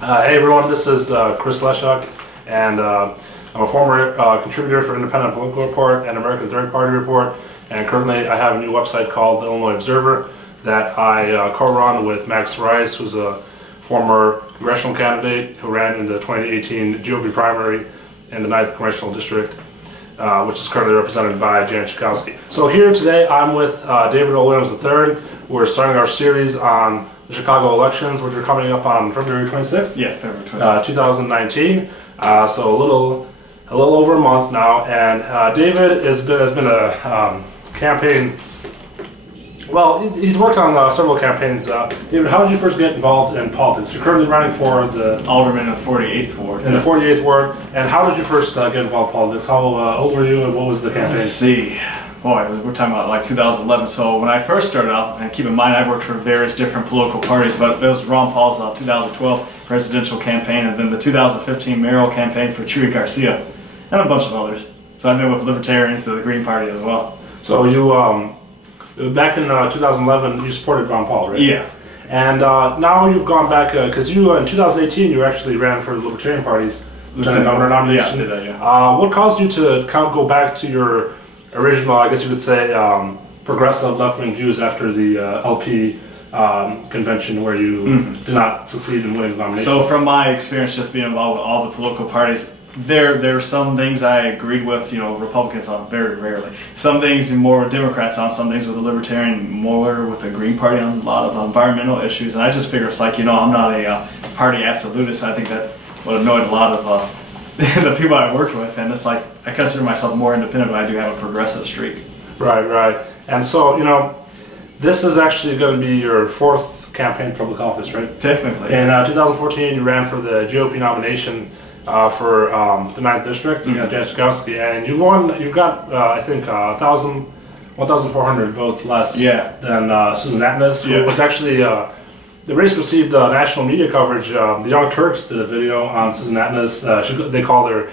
Hey everyone, this is Chris Leshuk, and I'm a former contributor for Independent Political Report and American Third Party Report, and currently I have a new website called the Illinois Observer that I co-run with Max Rice, who's a former congressional candidate who ran in the 2018 GOP primary in the 9th Congressional District, which is currently represented by Jan Schakowsky. So here today I'm with David O. Williams III. We're starting our series on the Chicago elections, which are coming up on February 26th? Yes, February 26th. 2019. So a little over a month now, and David has been a campaign. Well, he's worked on several campaigns. David, how did you first get involved in politics? You're currently running for the alderman in the 48th ward. In the 48th ward, and how did you first get involved in politics? How old were you, and what was the campaign? Let's see. Boy, we're talking about like 2011. So when I first started out, and keep in mind I worked for various different political parties, but it was Ron Paul's 2012 presidential campaign, and then the 2015 mayoral campaign for Chuy Garcia, and a bunch of others. So I've been with Libertarians to the Green Party as well. So you, back in 2011, you supported Ron Paul, right? Yeah. And now you've gone back, because you, in 2018, you actually ran for the Libertarian Party's Lieutenant Governor nomination. Yeah, I did that, yeah. What caused you to go back to your original, I guess you could say, progressive left-wing views after the LP convention where you did not succeed in winning the nomination? So from my experience just being involved with all the political parties, there are some things I agreed with, Republicans on very rarely. Some things more Democrats on, some things with the Libertarian, more with the Green Party on a lot of environmental issues. And I just figure it's like, I'm not a party absolutist. I think that would annoy a lot of the people I worked with, and it's like I consider myself more independent, but I do have a progressive streak. Right. And so, this is actually going to be your fourth campaign public office, right? Technically. In 2014, you ran for the GOP nomination for the 9th District, Jan Schakowsky, and you won. You got, I think, 1,400 votes less than Susan Atnas, who was actually. The race received national media coverage. The Young Turks did a video on Susan Atnas. They called her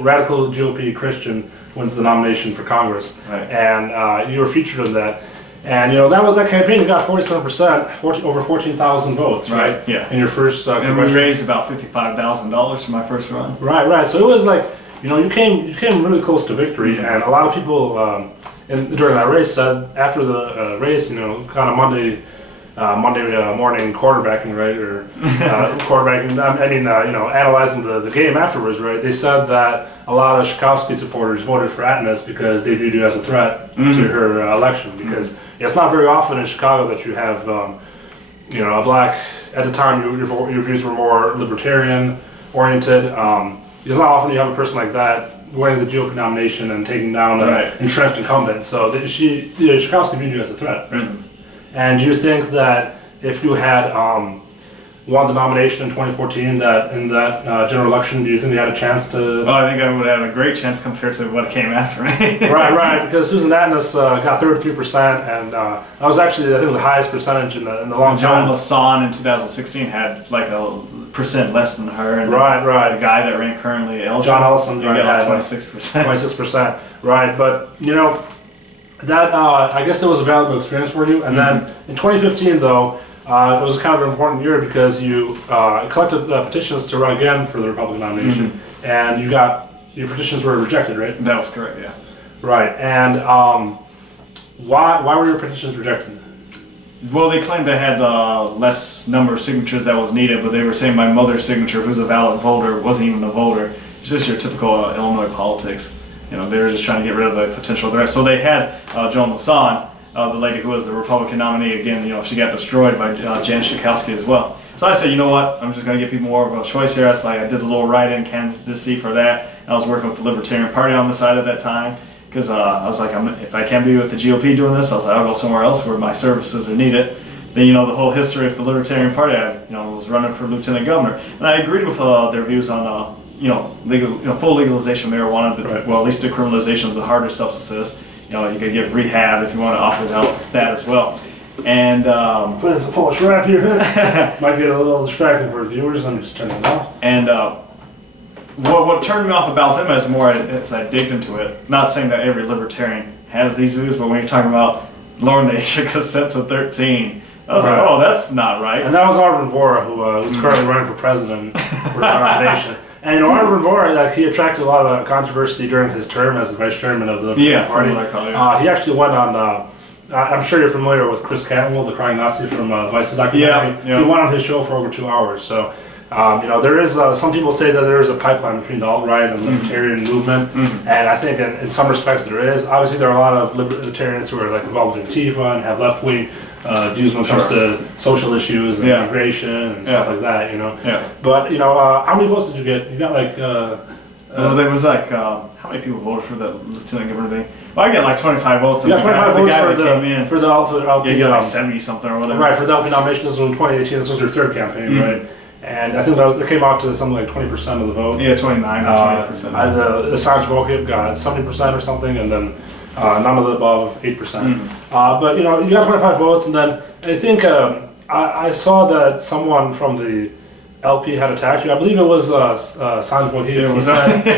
radical GOP Christian wins the nomination for Congress, and you were featured in that. And that campaign, you got 47%, over 14,000 votes, right? Yeah. In your first. And we raised about $55,000 for my first run. Right. So it was like you came really close to victory, and a lot of people during that race said after the race, kind of Monday morning quarterbacking, right, or quarterbacking. Analyzing the game afterwards, right? They said that a lot of Schakowsky supporters voted for Atnas because they viewed you as a threat to her election. Because it's not very often in Chicago that you have, a black. At the time, your views were more libertarian oriented. It's not often you have a person like that winning the GOP nomination and taking down an entrenched incumbent. So Schakowsky viewed you as a threat. And do you think that if you had won the nomination in 2014, that in that general election, do you think you had a chance to? Well, I think I would have a great chance compared to what came after me. right. Because Susan Atnas got 33%, and that was actually, I think, the highest percentage in the long time. John Lasan in 2016 had like a percent less than her. And right. The guy that ran currently, John Ellison, got like 26%. 26%. Right, but that I guess that was a valuable experience for you. And then in 2015, though, it was kind of an important year because you collected petitions to run again for the Republican nomination, and your petitions were rejected, right? That was correct, yeah. Right, and why were your petitions rejected? Well, they claimed I had less number of signatures that was needed, but they were saying my mother's signature, who's a valid voter, wasn't even a voter. It's just your typical Illinois politics. They were just trying to get rid of the potential threat. So they had Joan Lasan, the lady who was the Republican nominee. Again, she got destroyed by Jan Schakowsky as well. So I said, you know what? I'm just going to give people more of a choice here. I did a little write-in candidacy for that. And I was working with the Libertarian Party on the side at that time because I was like, if I can't be with the GOP doing this, I was like, I'll go somewhere else where my services are needed. Then, the whole history of the Libertarian Party, I was running for lieutenant governor. And I agreed with their views on full legalization of marijuana, well, at least decriminalization of the harder substances. You could get rehab if you want to offer that as well. And put in some Polish rap here. Might get a little distracting for viewers. Let me just turn it off. And what turned me off about them as I digged into it. Not saying that every libertarian has these views, but when you're talking about lowering the age of consent to 13, I was like, oh, that's not right. And that was Arvin Vohra, who's currently running for president for our nation. And you know, Arvin Vohra, like, he attracted a lot of controversy during his term as the vice chairman of the party. He actually went on. I'm sure you're familiar with Chris Cantwell, the crying Nazi from Vice's documentary. He went on his show for over 2 hours. So, you know, there is some people say that there is a pipeline between the alt-right and the libertarian movement, and I think in some respects there is. Obviously, there are a lot of libertarians who are like involved in Antifa and have left-wing views when it comes to social issues and immigration and stuff like that. You know. But you know, how many votes did you get? You got like. Well, there was like how many people voted for the lieutenant governor thing? Well, I get like 25 votes. Yeah, 25 votes for the LP. Yeah, you get like 70 something or whatever. Right, for the LP nomination. This was in 2018. This was your third campaign, right? And I think that came out to something like 20% of the vote. Yeah, 29 or 20%. The Assange Mohib got 70% or something, and then none of the above 8%. But you know, you got 25 votes, and then I think I saw that someone from the LP had attacked you. I believe it was Assange Mohib.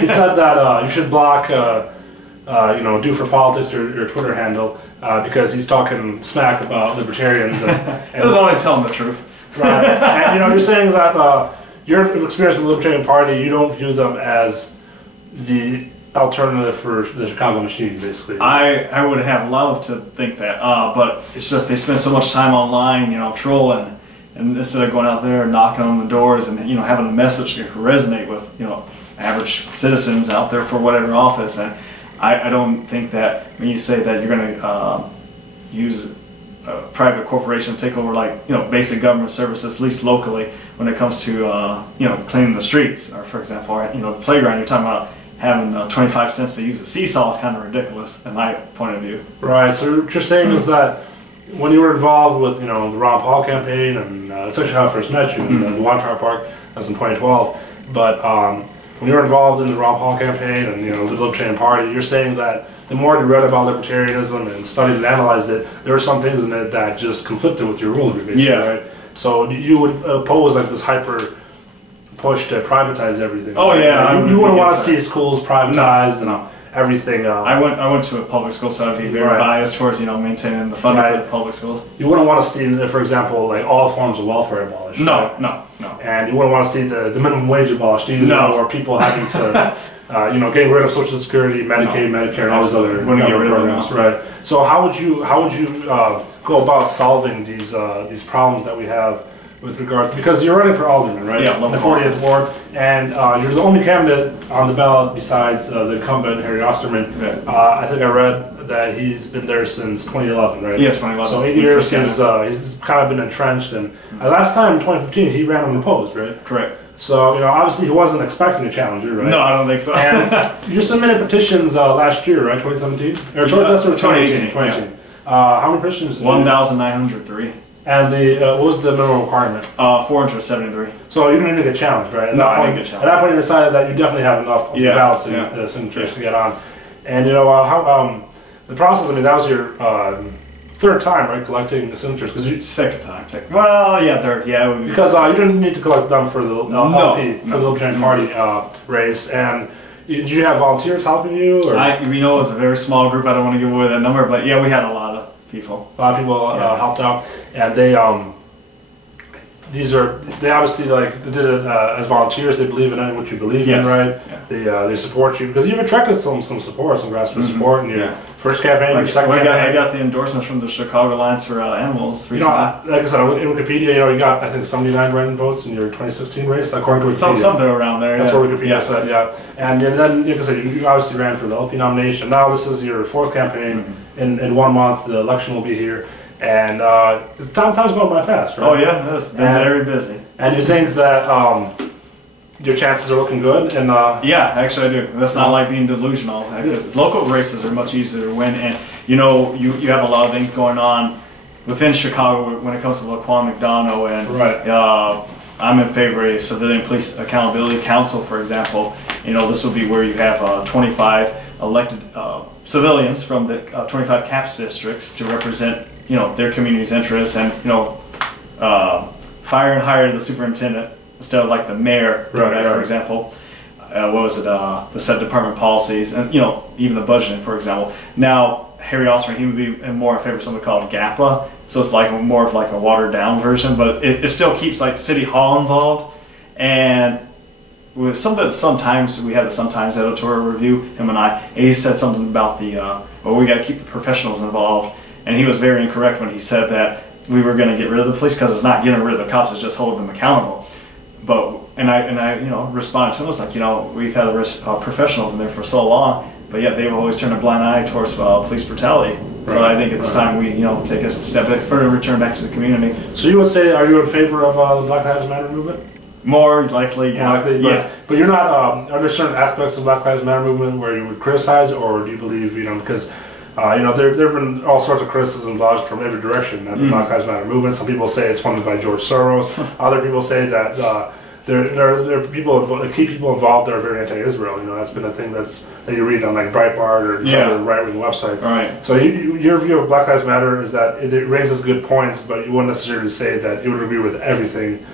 He said that you should block, you know, Do for Politics, your Twitter handle, because he's talking smack about libertarians. And it was only telling the truth. Right. And you know, you're saying that your experience with the Libertarian Party, you don't view them as the alternative for the Chicago machine, basically. I would have loved to think that, but it's just they spend so much time online, you know, trolling, and instead of going out there and knocking on the doors and, you know, having a message that can resonate with, you know, average citizens out there for whatever office. And I don't think that when you say that you're going to use a private corporation take over, like, you know, basic government services, at least locally, when it comes to you know, cleaning the streets, or for example, or, you know, the playground. You're talking about having 25 cents to use a seesaw is kind of ridiculous in my point of view. Right. So what you're saying is that when you were involved with, you know, the Ron Paul campaign, and that's actually how I first met you in the Water Park. That was in 2012. But when you were involved in the Ron Paul campaign and, you know, the Libertarian Party, you're saying that the more you read about libertarianism and studied and analyzed it, there were some things in it that just conflicted with your worldview, basically, right? So you would oppose like this hyper push to privatize everything. Oh, right? yeah. You wouldn't want to see schools privatized and everything. I went to a public school, so I'd be very biased towards, you know, maintaining the funding for the public schools. You wouldn't want to see, for example, like all forms of welfare abolished. No. And you wouldn't want to see the minimum wage abolished either, or people having to, you know, getting rid of Social Security, Medicaid, Medicare, and all these other programs. Right. So how would you go about solving these problems that we have with regard, because you're running for alderman, right? Yeah, the 40th ward, and you're the only candidate on the ballot besides the incumbent Harry Osterman. I think I read that he's been there since 2011, right? Yeah, 2011. So 8 years he's kind of been entrenched, and last time in 2015 he ran unopposed, right? Correct. So, you know, obviously he wasn't expecting a challenger, right? No, I don't think so. And you submitted petitions last year, right? 2017? Or 2018. 2018. How many petitions? 1,903. And what was the minimum requirement? 473. So you didn't even get challenged, right? No, I didn't get challenged. At that point, you decided that you definitely have enough of the ballots and signatures to get on. And you know how the process. I mean, that was your third time, right, collecting the signatures? Because second time. Well, yeah, third. Yeah. Because you didn't need to collect them for the LP, for the Libertarian Party race. And did you have volunteers helping you? Or? We know it was a very small group. I don't want to give away that number, but yeah, we had a lot of people. A lot of people helped out, and they obviously like did it as volunteers. They believe in what you believe in, right? Yeah. They support you because you've attracted some support, some grassroots support in your first campaign, your second campaign. I got the endorsements from the Chicago Alliance for Animals recently. You know, like I said, in Wikipedia, you know, you got I think 79 write-in votes in your 2016 race, according to Wikipedia. Something around there. That's what Wikipedia said. Yeah, and then like I said, you obviously ran for the LP nomination. Now this is your fourth campaign. In 1 month, the election will be here, and time's going by fast, right? Oh yeah, it's been very busy. And you think that your chances are looking good? And yeah, actually I do. That's not like being delusional, because local races are much easier to win, and you know you have a lot of things going on within Chicago when it comes to Laquan McDonough, and I'm in favor of a civilian police accountability council, for example. You know, this will be where you have 25 elected civilians from the 25 CAPS districts to represent, you know, their community's interests, and, you know, fire and hire the superintendent instead of like the mayor, for example. What was it? The set department policies, and, you know, even the budgeting, for example. Now, Harry Osterman, he would be more in favor of something called GAPA, so it's like more of like a watered down version, but it still keeps like City Hall involved. And with sometimes we had a Sometimes editorial review, him and he said something about well, we got to keep the professionals involved, and he was very incorrect when he said that we were going to get rid of the police, because it's not getting rid of the cops, it's just holding them accountable. But and I responded to him, I was like, we've had the professionals in there for so long, but yet they've always turned a blind eye towards police brutality. Right. So I think it's time we take a step further, return back to the community. So you would say, are you in favor of the Black Lives Matter movement? More likely, yeah. More likely, but you're not. Are there certain aspects of the Black Lives Matter movement where you would criticize, or do you believe because there have been all sorts of criticisms lodged from every direction at the Black Lives Matter movement. Some people say it's funded by George Soros. Other people say that there are key people involved that are very anti-Israel. That's been a thing that you read on like Breitbart or some other right-wing websites. Right. So your view of Black Lives Matter is that it raises good points, but you wouldn't necessarily say that you would agree with everything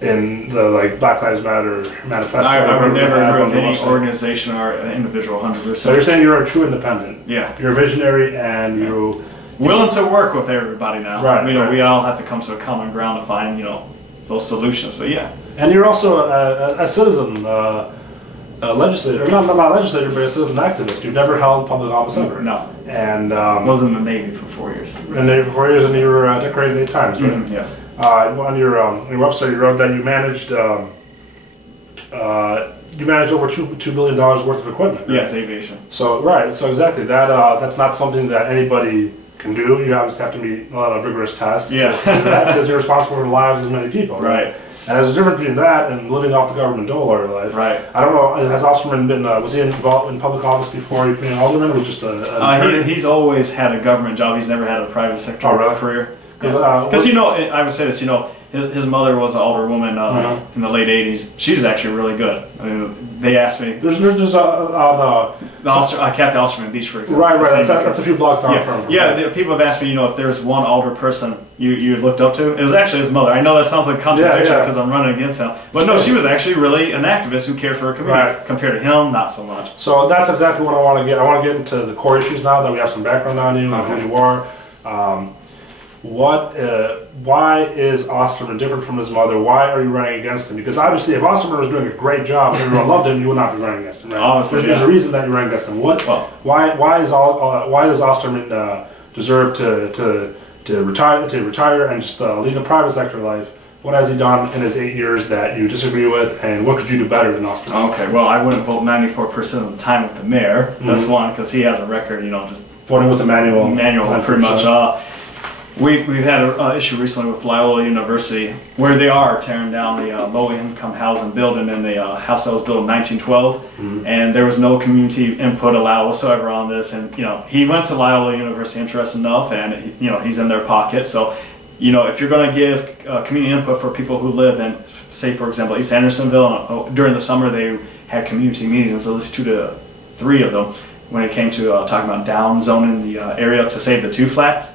in the Black Lives Matter manifesto. I would never agree with any organization or individual 100%. So you're saying you're a true independent. Yeah. You're a visionary, and you're willing to work with everybody now. Right. We all have to come to a common ground to find those solutions. But yeah. And you're also a citizen, legislator, not legislator, but a citizen activist. You've never held public office ever. No. And was in the Navy for 4 years. In the Navy for 4 years, and you were decorated 8 times, right? Yes. On your website, you wrote that you managed over $2 billion worth of equipment. Right? Yes, aviation. So so exactly that's not something that anybody can do. You obviously have to meet a lot of rigorous tests. Yeah. Because you're responsible for the lives of many people. Right. And there's a difference between that and living off the government dole all your life. Right. I don't know. Has Osterman been? Was he involved in public office before he became alderman, or was just an attorney? He's always had a government job. He's never had a private sector career. Because I would say this. His mother was an alderwoman in the late '80s. She's actually really good. I mean, they asked me. There's Captain Osterman Beach, for example. Right. That's a few blocks down from. Yeah, people have asked me, if there's one alder person you looked up to. It was actually his mother. I know that sounds like a contradiction because I'm running against him, but no, she was actually really an activist who cared for her community. Right. Compared to him, not so much. So that's exactly what I want to get. I want to get into the core issues now that we have some background on you and who you are. Why is Osterman different from his mother? Why are you running against him? Because obviously, if Osterman was doing a great job and everyone loved him, you would not be running against him. Right? Honestly, there's a reason that you're running against him. Why does Osterman deserve to retire and just lead a private sector life? What has he done in his 8 years that you disagree with, and what could you do better than Osterman? Okay, well, I wouldn't vote 94% of the time with the mayor. That's one, because he has a record, just voting with the manual. Pretty much. We've had an issue recently with Loyola University where they are tearing down the low-income housing building in the house that was built in 1912, and there was no community input allowed whatsoever on this. And he went to Loyola University, interesting enough, and he's in their pocket. So if you're going to give community input for people who live in, say for example, East Andersonville, during the summer they had community meetings, at least 2 to 3 of them, when it came to talking about down zoning the area to save the 2 flats.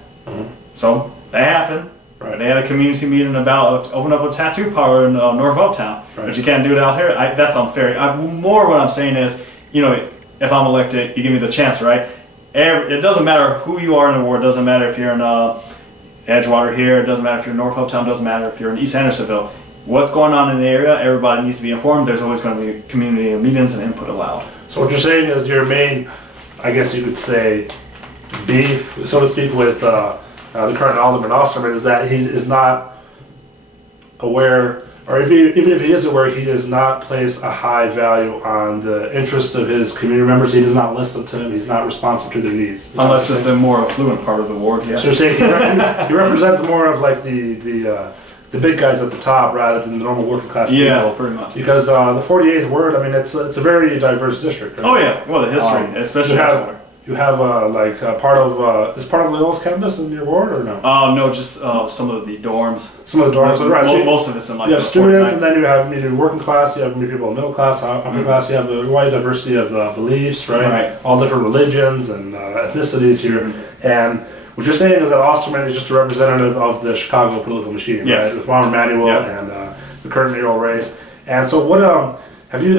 So that happened. Right. They had a community meeting about opening up a tattoo parlor in North Uptown, but you can't do it out here. That's unfair. More what I'm saying is, if I'm elected, you give me the chance, right? It doesn't matter who you are in the ward. It doesn't matter if you're in Edgewater here. It doesn't matter if you're in North Uptown. It doesn't matter if you're in East Andersonville. What's going on in the area, everybody needs to be informed. There's always going to be community meetings and input allowed. So what you're saying is your main, I guess you could say, beef, so to speak, with the current alderman Osterman is that he is not aware, or even if he is aware, he does not place a high value on the interests of his community members. He does not listen to them. He's not responsive to their needs. Unless it's the more affluent part of the ward, yeah. So you're saying he represents more of like the big guys at the top rather than the normal working class people. Yeah, pretty much. Because the 48th ward, I mean, it's a very diverse district. Right? Oh yeah, well the history, especially you have part of is part of Loyola's campus in your ward or no? No, just some of the dorms. Some of the dorms, right? Most of it's in like. You have students, and then you have maybe working class. You have maybe people in middle class, upper class. You have a wide diversity of beliefs, right? All different religions and ethnicities here. And what you're saying is that Osterman is just a representative of the Chicago political machine, right? With Juan Emanuel and the current mayoral race. And so, what have you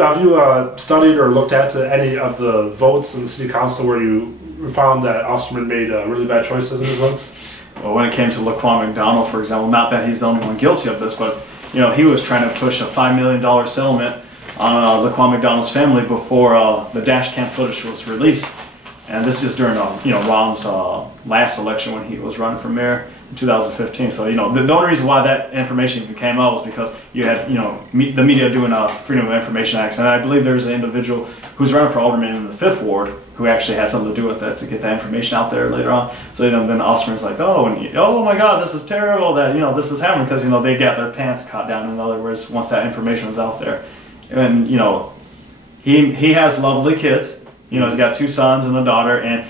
studied or looked at any of the votes in the city council where you found that Osterman made really bad choices in his votes? Well, when it came to Laquan McDonald, for example, not that he's the only one guilty of this, but he was trying to push a $5 million settlement on Laquan McDonald's family before the dash cam footage was released. And this is during Rahm last election when he was running for mayor in 2015. So the only reason why that information even came out was because you had the media doing a Freedom of Information Act, and I believe there's an individual who's running for alderman in the 5th Ward who actually had something to do with that to get that information out there later on. So then Osmer's like, oh my God, this is terrible that this is happening, because they got their pants caught down. In other words, once that information was out there, and he has lovely kids. He's got 2 sons and a daughter, and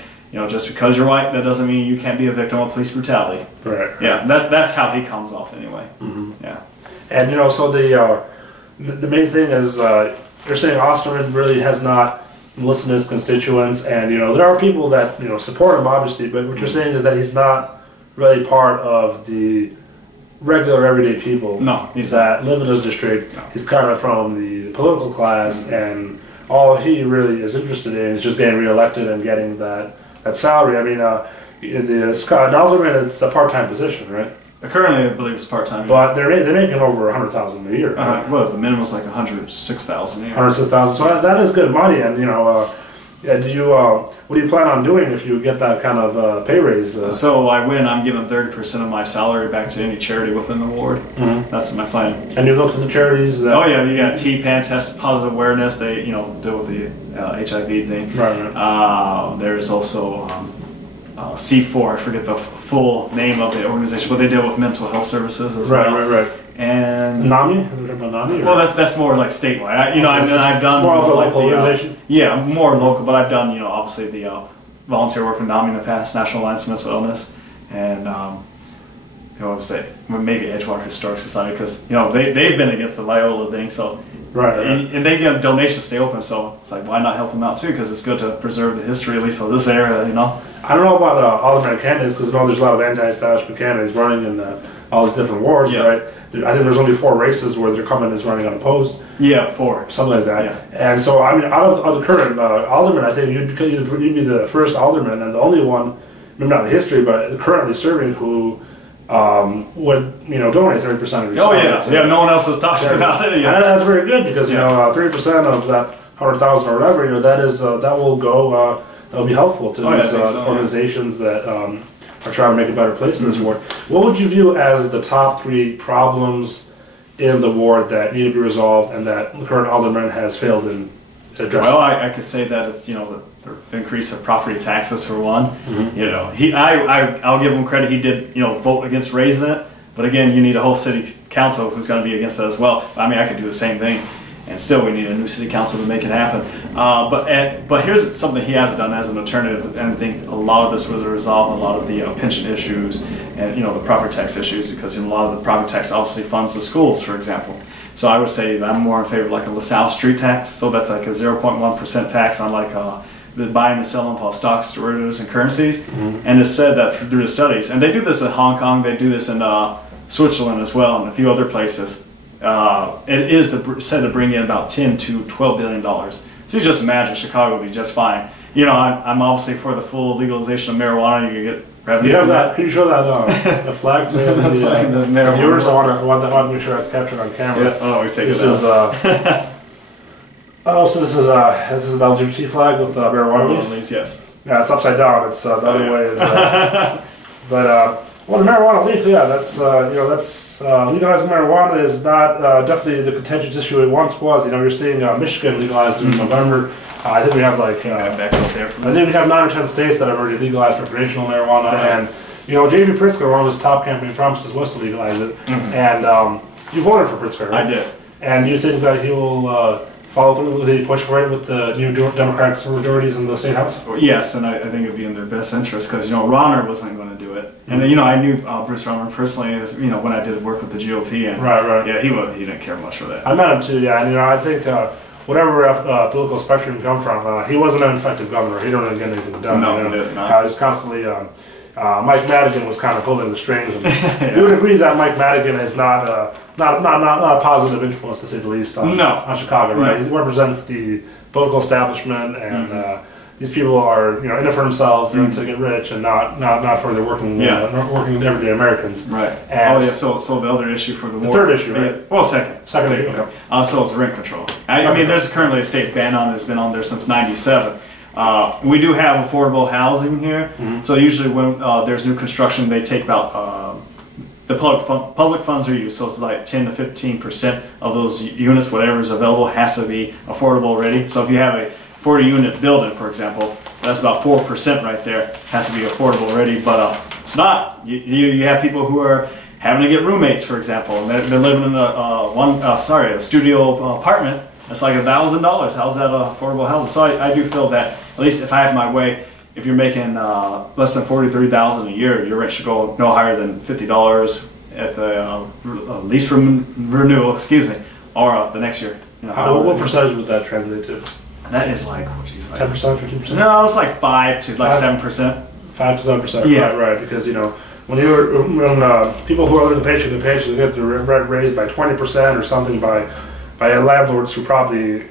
just because you're white, that doesn't mean you can't be a victim of police brutality. Right. Yeah, that's how he comes off anyway. Mm-hmm. Yeah. And so the main thing is you're saying Osterman really has not listened to his constituents, and there are people that support him obviously, but what you're saying is that he's not really part of the regular everyday people. No, he's that live in his district. No. He's kind of from the political class, and all he really is interested in is just getting reelected and getting that salary. I mean, the alderman, it's a part-time position, right? Currently, I believe it's part-time. But they're making over $100,000 a year. Right? Well, the minimum is like $106,000 a year. $106,000. So that is good money, and what do you plan on doing if you get that kind of pay raise? So I win, I'm giving 30% of my salary back to any charity within the ward. Mm-hmm. That's my plan. And you've looked at the charities? Oh yeah, you got T-PAN, test positive awareness. They deal with the HIV thing. Right. There's also C4. I forget the full name of the organization, but they deal with mental health services as well. Right. And NAMI? Have you heard about NAMI? Well, that's more like statewide. I've done more of a local organization. Yeah, more local, but I've done obviously the volunteer work with NAMI in the past, National Alliance of Mental Illness, and I would say maybe Edgewater Historic Society, because they've been against the Loyola thing, so right. And they get donations stay open, so it's like, why not help them out too? Because it's good to preserve the history, at least of this area. I don't know about alderman candidates, because there's a lot of anti-establishment candidates running in all these different wards, yeah. Right? I think there's only 4 races where they're coming as running unopposed. Yeah, 4. Something like that. Yeah. And so, I mean, out of the current aldermen, I think you'd be the first alderman and the only one, maybe not in history, but currently serving who would donate 30% of your salary. Oh yeah, yeah. No one else is talking about it. Yeah. And that's very good, because 30% of that 100,000 or whatever, that will go. That will be helpful to these organizations that are trying to make a better place in this ward. What would you view as the top 3 problems in the ward that need to be resolved and that the current alderman has failed in addressing? Well, I could say that it's the increase of property taxes for one. Mm-hmm. I'll give him credit. He did vote against raising it, but again, you need a whole city council who's going to be against that as well. I mean, I could do the same thing, and still we need a new city council to make it happen. But here's something he hasn't done as an alternative, and I think a lot of this was resolved, a lot of the pension issues and the property tax issues, because a lot of the property tax obviously funds the schools, for example. So I would say that I'm more in favor of like a LaSalle Street tax. So that's like a 0.1% tax on like the buying and selling of stocks, derivatives, and currencies. Mm-hmm. And it's said that through the studies, and they do this in Hong Kong, they do this in Switzerland as well, and a few other places. It is said to bring in about $10 to $12 billion. So you just imagine Chicago would be just fine. I'm obviously for the full legalization of marijuana. You can get revenue. You have that? Can you show that the flag to the viewers? I want to make sure that's captured on camera. Yeah. Oh, we take this it. Is so this is an LGBT flag with marijuana leaves. Yes. Yeah, it's upside down. It's the other way is. Well, the marijuana leaf, yeah, that's legalizing marijuana is not definitely the contentious issue it once was. You're seeing Michigan legalized in November. I think we have back up there. I think we have 9 or 10 states that have already legalized recreational marijuana, and J.B. Pritzker, one of his top campaign promises was to legalize it, and you voted for Pritzker, right? I did. And you think that he will follow through? Will he push for it with the new Democratic majorities in the state house? Yes, and I think it would be in their best interest, because Ronner wasn't going to do it, and I knew Bruce Ronner personally, as when I did work with the GOP, and right. Yeah, he didn't care much for that. I met him too, yeah, and I think whatever political spectrum he come from, he wasn't an effective governor. He didn't really get anything done. No, he did not. He was constantly. Mike Madigan was kind of pulling the strings, and you would agree that Mike Madigan is not a positive influence, to say the least, on Chicago, right? No. He represents the political establishment, and these people are in it for themselves, they're to get rich, and not for the working everyday Americans. Right. And so the other issue for the war. third issue, right? Well, second issue. Okay. So it's rent control. I mean, there's currently a state ban on it. It's been on there since '97. We do have affordable housing here. So usually when there's new construction, they take about the public funds are used. So it's like 10 to 15% of those units, whatever is available, has to be affordable already. So if you have a 40-unit building, for example, that's about 4% right there. Has to be affordable already, but it's not. You have people who are having to get roommates, for example, and they're living in a studio apartment. That's like $1,000. How's that affordable housing? So I do feel that, at least if I have my way, if you're making less than $43,000 a year, your rent should go no higher than $50 at the lease renewal, excuse me, or the next year. What percentage would that translate to? That is like, oh geez, like 10%, 15%? No, it's like 5 to 7%. 5 to 7%. Yeah, right. Because when people who are living paycheck to paycheck, they get their rent raised by 20% or something by landlords who probably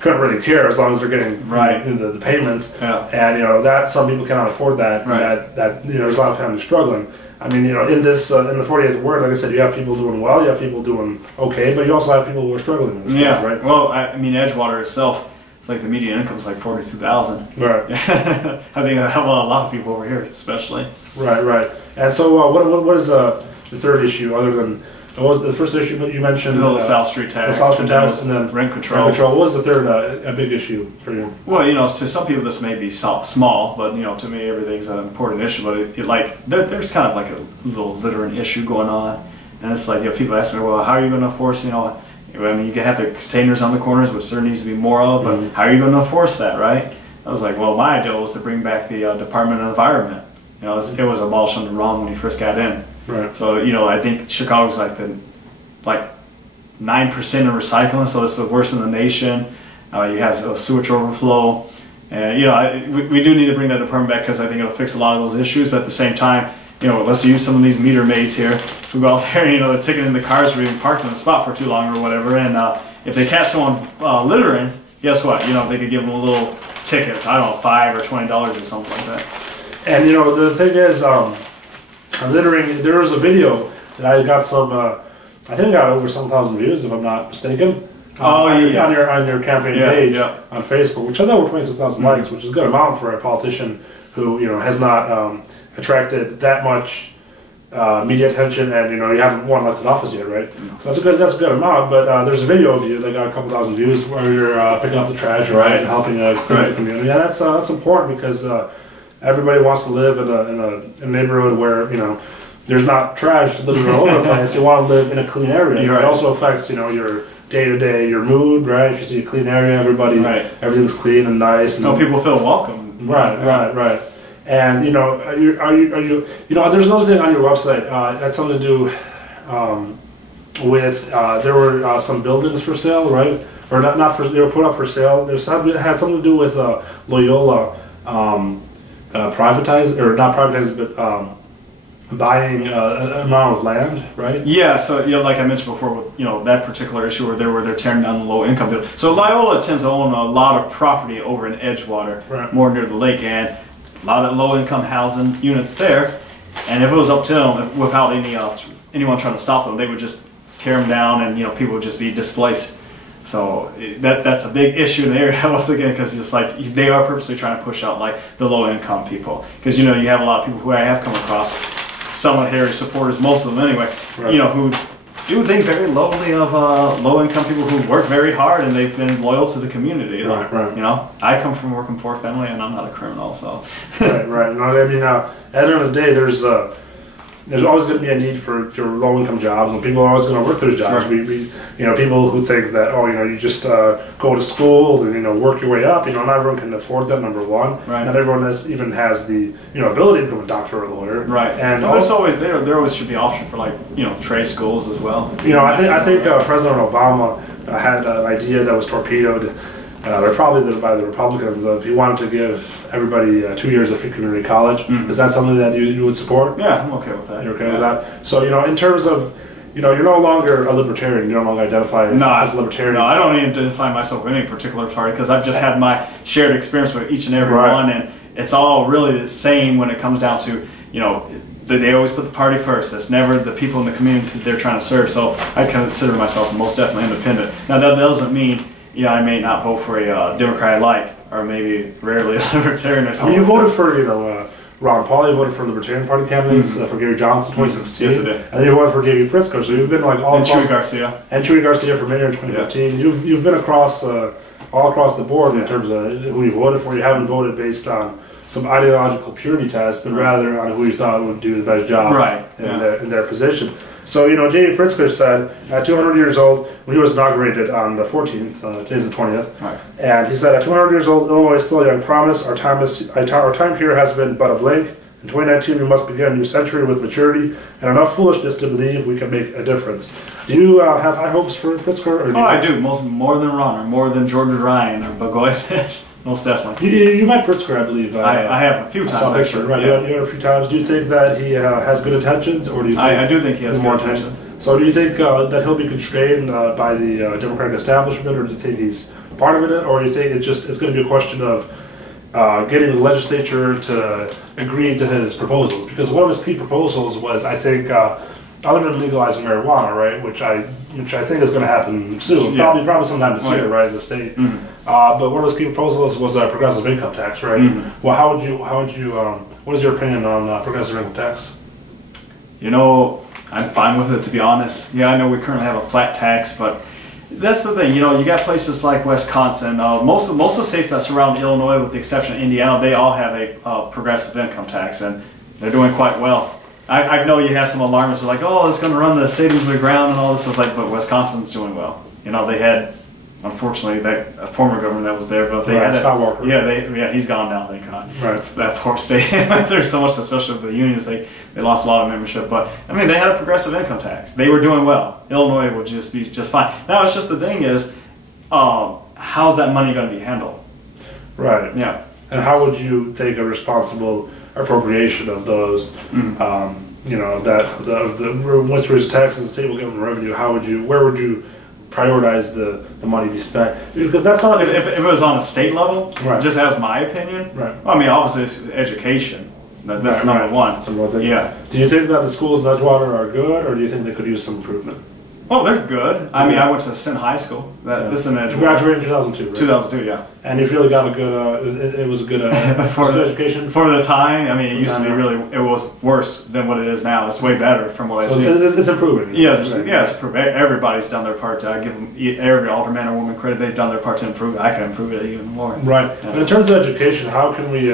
couldn't really care as long as they're getting the payments. Yeah. And that some people cannot afford that. Right. That there's a lot of families struggling. I mean, in this in the 48th ward, like I said, you have people doing well, you have people doing okay, but you also have people who are struggling. Yeah. Right. Well, I mean, Edgewater itself, it's like the median income is like $42,000. Right. I think I have a lot of people over here, especially. Right. And so, what is the third issue other than? What was the first issue that you mentioned? The South Street tax. The South Street tax, and then rent control. What was the third a big issue for you? Well, to some people this may be small, but to me everything's an important issue. But there's kind of like a little littering issue going on, and it's like people ask me, well, how are you going to enforce? I mean, you can have the containers on the corners, which there needs to be more of, but how are you going to enforce that, right? I was like, well, my idea was to bring back the Department of Environment. It was abolished under Ron when he first got in. Right. So I think Chicago's like 9% of recycling, so it's the worst in the nation. You have a sewage overflow, and we do need to bring that department back because I think it'll fix a lot of those issues. But at the same time, let's use some of these meter maids here who go out there, they're ticketing the cars for being parked in the spot for too long or whatever. And if they catch someone littering, guess what? They could give them a little ticket. I don't know, $5 or $20 or something like that. And the thing is, littering. There was a video that I got some. I think I got over some thousand views, if I'm not mistaken. On your campaign page on Facebook, which has over 26,000 likes, which is a good amount for a politician who has not attracted that much media attention, and you haven't won elected office yet, right? So that's a good amount. But there's a video of you that got a couple thousand views where you're picking up the trash, right, and helping clean the community, and that's important because. Everybody wants to live in a neighborhood where there's not trash living all over the place. You want to live in a clean area. It also affects your day to day, your mood, right? If you see a clean area, everything's clean and nice. And people feel welcome. Right. And are you there's another thing on your website that's something to do with there were some buildings for sale, right? Or not for they were put up for sale. It had something to do with Loyola. Privatized or not privatized, but buying an amount of land, right? Yeah. So like I mentioned before, with that particular issue where they're tearing down the low income building. So Loyola tends to own a lot of property over in Edgewater, more near the lake, and a lot of low income housing units there. And if it was up to them, without anyone trying to stop them, they would just tear them down, and people would just be displaced. So that's a big issue in the area once again, because it's like they are purposely trying to push out like the low income people, because you have a lot of people who I have come across, some of Harry's supporters, most of them anyway, who do think very lowly of low income people who work very hard and they've been loyal to the community. Right. I come from a working poor family and I'm not a criminal, so. right. No, I mean, at the end of the day, there's always going to be a need for low income jobs, and people are always going to work those jobs. People who think that you just go to school and work your way up. Not everyone can afford that. Number one, not everyone even has the ability to become a doctor or a lawyer. Right, and there always should be option for trade schools as well. I think President Obama had an idea that was torpedoed. Probably by the Republicans, of he wanted to give everybody 2 years of free community college. Is that something that you would support? Yeah, I'm okay with that. You're okay with that? So in terms of you know, you're no longer a libertarian. You don't longer identify as a libertarian. No, I don't identify myself with any particular party because I've just had my shared experience with each and every one, and it's all really the same when it comes down to, you know, they always put the party first. That's never the people in the community they're trying to serve. So I consider myself most definitely independent. Now that doesn't mean, you know, I may not vote for a Democrat I like, or maybe rarely a libertarian or something. I mean, you voted for, you know, Ron Paul, you voted for Libertarian Party candidates, for Gary Johnson in 2016. Yes, I did. And then you voted for J.B. Pritzker, so you've been like all across... And Chuy Garcia for mayor in 2015. Yeah. You've been across, all across the board in terms of who you voted for. You haven't voted based on some ideological purity test, but rather on who you thought would do the best job in their position. So, you know, J.B. Pritzker said at 200 years old, when he was inaugurated on the 14th, today's the 20th, and he said, at 200 years old, Illinois is still a young promise. Our time here has been but a blink. In 2019, we must begin a new century with maturity and enough foolishness to believe we can make a difference. Do you have high hopes for Pritzker? Or I do, more than Ron, or more than George Ryan, or Blagojevich. Most definitely. You met Pritzker, I believe. I have a few times, actually. Right, you had a few times. Do you think that he has good intentions, or do you think... I do think he has good intentions. So do you think that he'll be constrained by the Democratic establishment, or do you think he's part of it, or do you think it's going to be a question of getting the legislature to agree to his proposals? Because one of his key proposals was, I think, other than legalizing marijuana, right, which I think is going to happen soon, probably sometime this year, right, in the state. But one of those key proposals was a progressive income tax, right? Well, how would you what is your opinion on progressive income tax? You know, I'm fine with it, to be honest. Yeah, I know we currently have a flat tax, but that's the thing. You know, you got places like Wisconsin. Most of the states that surround Illinois, with the exception of Indiana, they all have a progressive income tax, and they're doing quite well. I know you have some alarmists who are like, oh, it's going to run the state into the ground and all this. It's like, but Wisconsin's doing well. You know, they had, unfortunately, that former governor that was there, but they had Scott Walker. He's gone now, thank God. Right. That poor state. There's so much, especially with the unions, they lost a lot of membership. But I mean, they had a progressive income tax. They were doing well. Illinois would just be just fine. Now, it's just the thing is, how's that money going to be handled? Right. Yeah. And how would you take a responsible appropriation of those? You know, of the once there's taxes and state will give them revenue. Where would you prioritize the money to be spent? Because that's not if it was on a state level, just as my opinion. Right. Well, I mean, obviously, it's education. That's number one. Yeah. Do you think that the schools in Edgewater are good, or do you think they could use some improvement? Oh, they're good. I mean, I went to Sin High School. This is in Edgewater. You graduated in 2002, right? 2002, yeah. And you really got a good, it was a good education? For the time, I mean, it used to be really, it was worse than what it is now. It's way better from what I see. It's improving. Yeah, it's improving. Everybody's done their part. I give them, every alderman or woman credit, they've done their part to improve it. I can improve it even more. Right. Yeah. And in terms of education, how can we...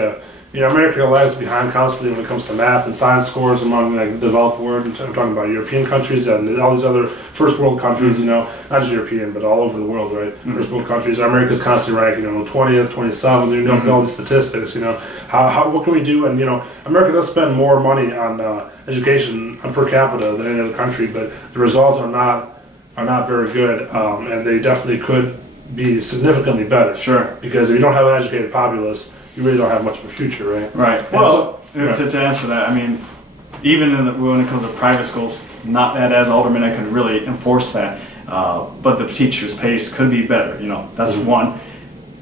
you know, America lags behind constantly when it comes to math and science scores among like developed world. I'm talking about European countries and all these other first world countries. You know, not just European, but all over the world, right? First world countries. America's constantly ranked, you know, 20th, 27th. You know, all these statistics. You know, what can we do? And you know, America does spend more money on education per capita than any other country, but the results are not very good, and they definitely could be significantly better. Sure. Because if you don't have an educated populace, you really don't have much of a future, right? Right. Well, to answer that, I mean, even when it comes to private schools, not that as alderman I could really enforce that, but the teachers' pays could be better. You know, that's one.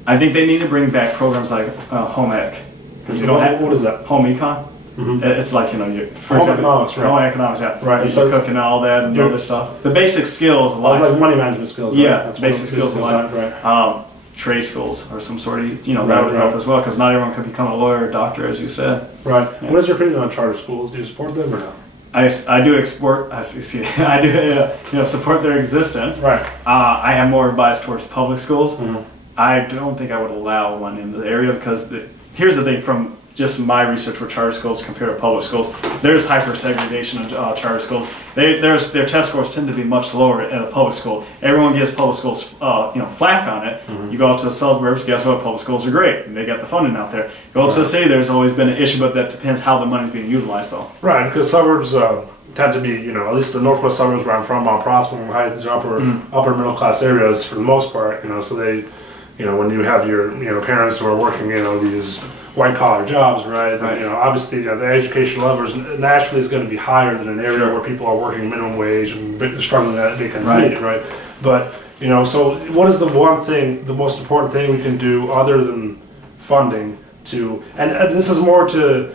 I think they need to bring back programs like home ec, because you don't have what is that? Home econ. It's like, you know, home economics, right? Home economics, yeah. Right. So cooking and all that and the other stuff. The basic skills of life. Like money management skills. Yeah, right? That's basic skills of life. Right. Trade schools or some sort of, you know, that would help as well, because not everyone can become a lawyer or doctor, as you said. Right. Yeah. What is your opinion on charter schools? Do you support them or no? I do export. I do you know, support their existence. Right. I have more bias towards public schools. I don't think I would allow one in the area, because here's the thing, from just my research with charter schools compared to public schools, there's hyper-segregation in charter schools. Their test scores tend to be much lower at a public school. Everyone gives public schools you know, flack on it. You go out to the suburbs, guess what? Public schools are great, and they got the funding out there. Go out to the city, there's always been an issue, but that depends how the money's being utilized, though. Right, because suburbs tend to be, you know, at least the northwest suburbs where I'm from, Mount Prosper, Mount Heights, these are upper middle class areas for the most part, you know, so they, you know, when you have your, you know, parents who are working, you know, these white collar jobs, right? Right. You know, obviously, the education level is naturally is going to be higher than an area where people are working minimum wage and struggling to make ends meet, right? But you know, so what is the one thing, the most important thing we can do other than funding to, and this is more to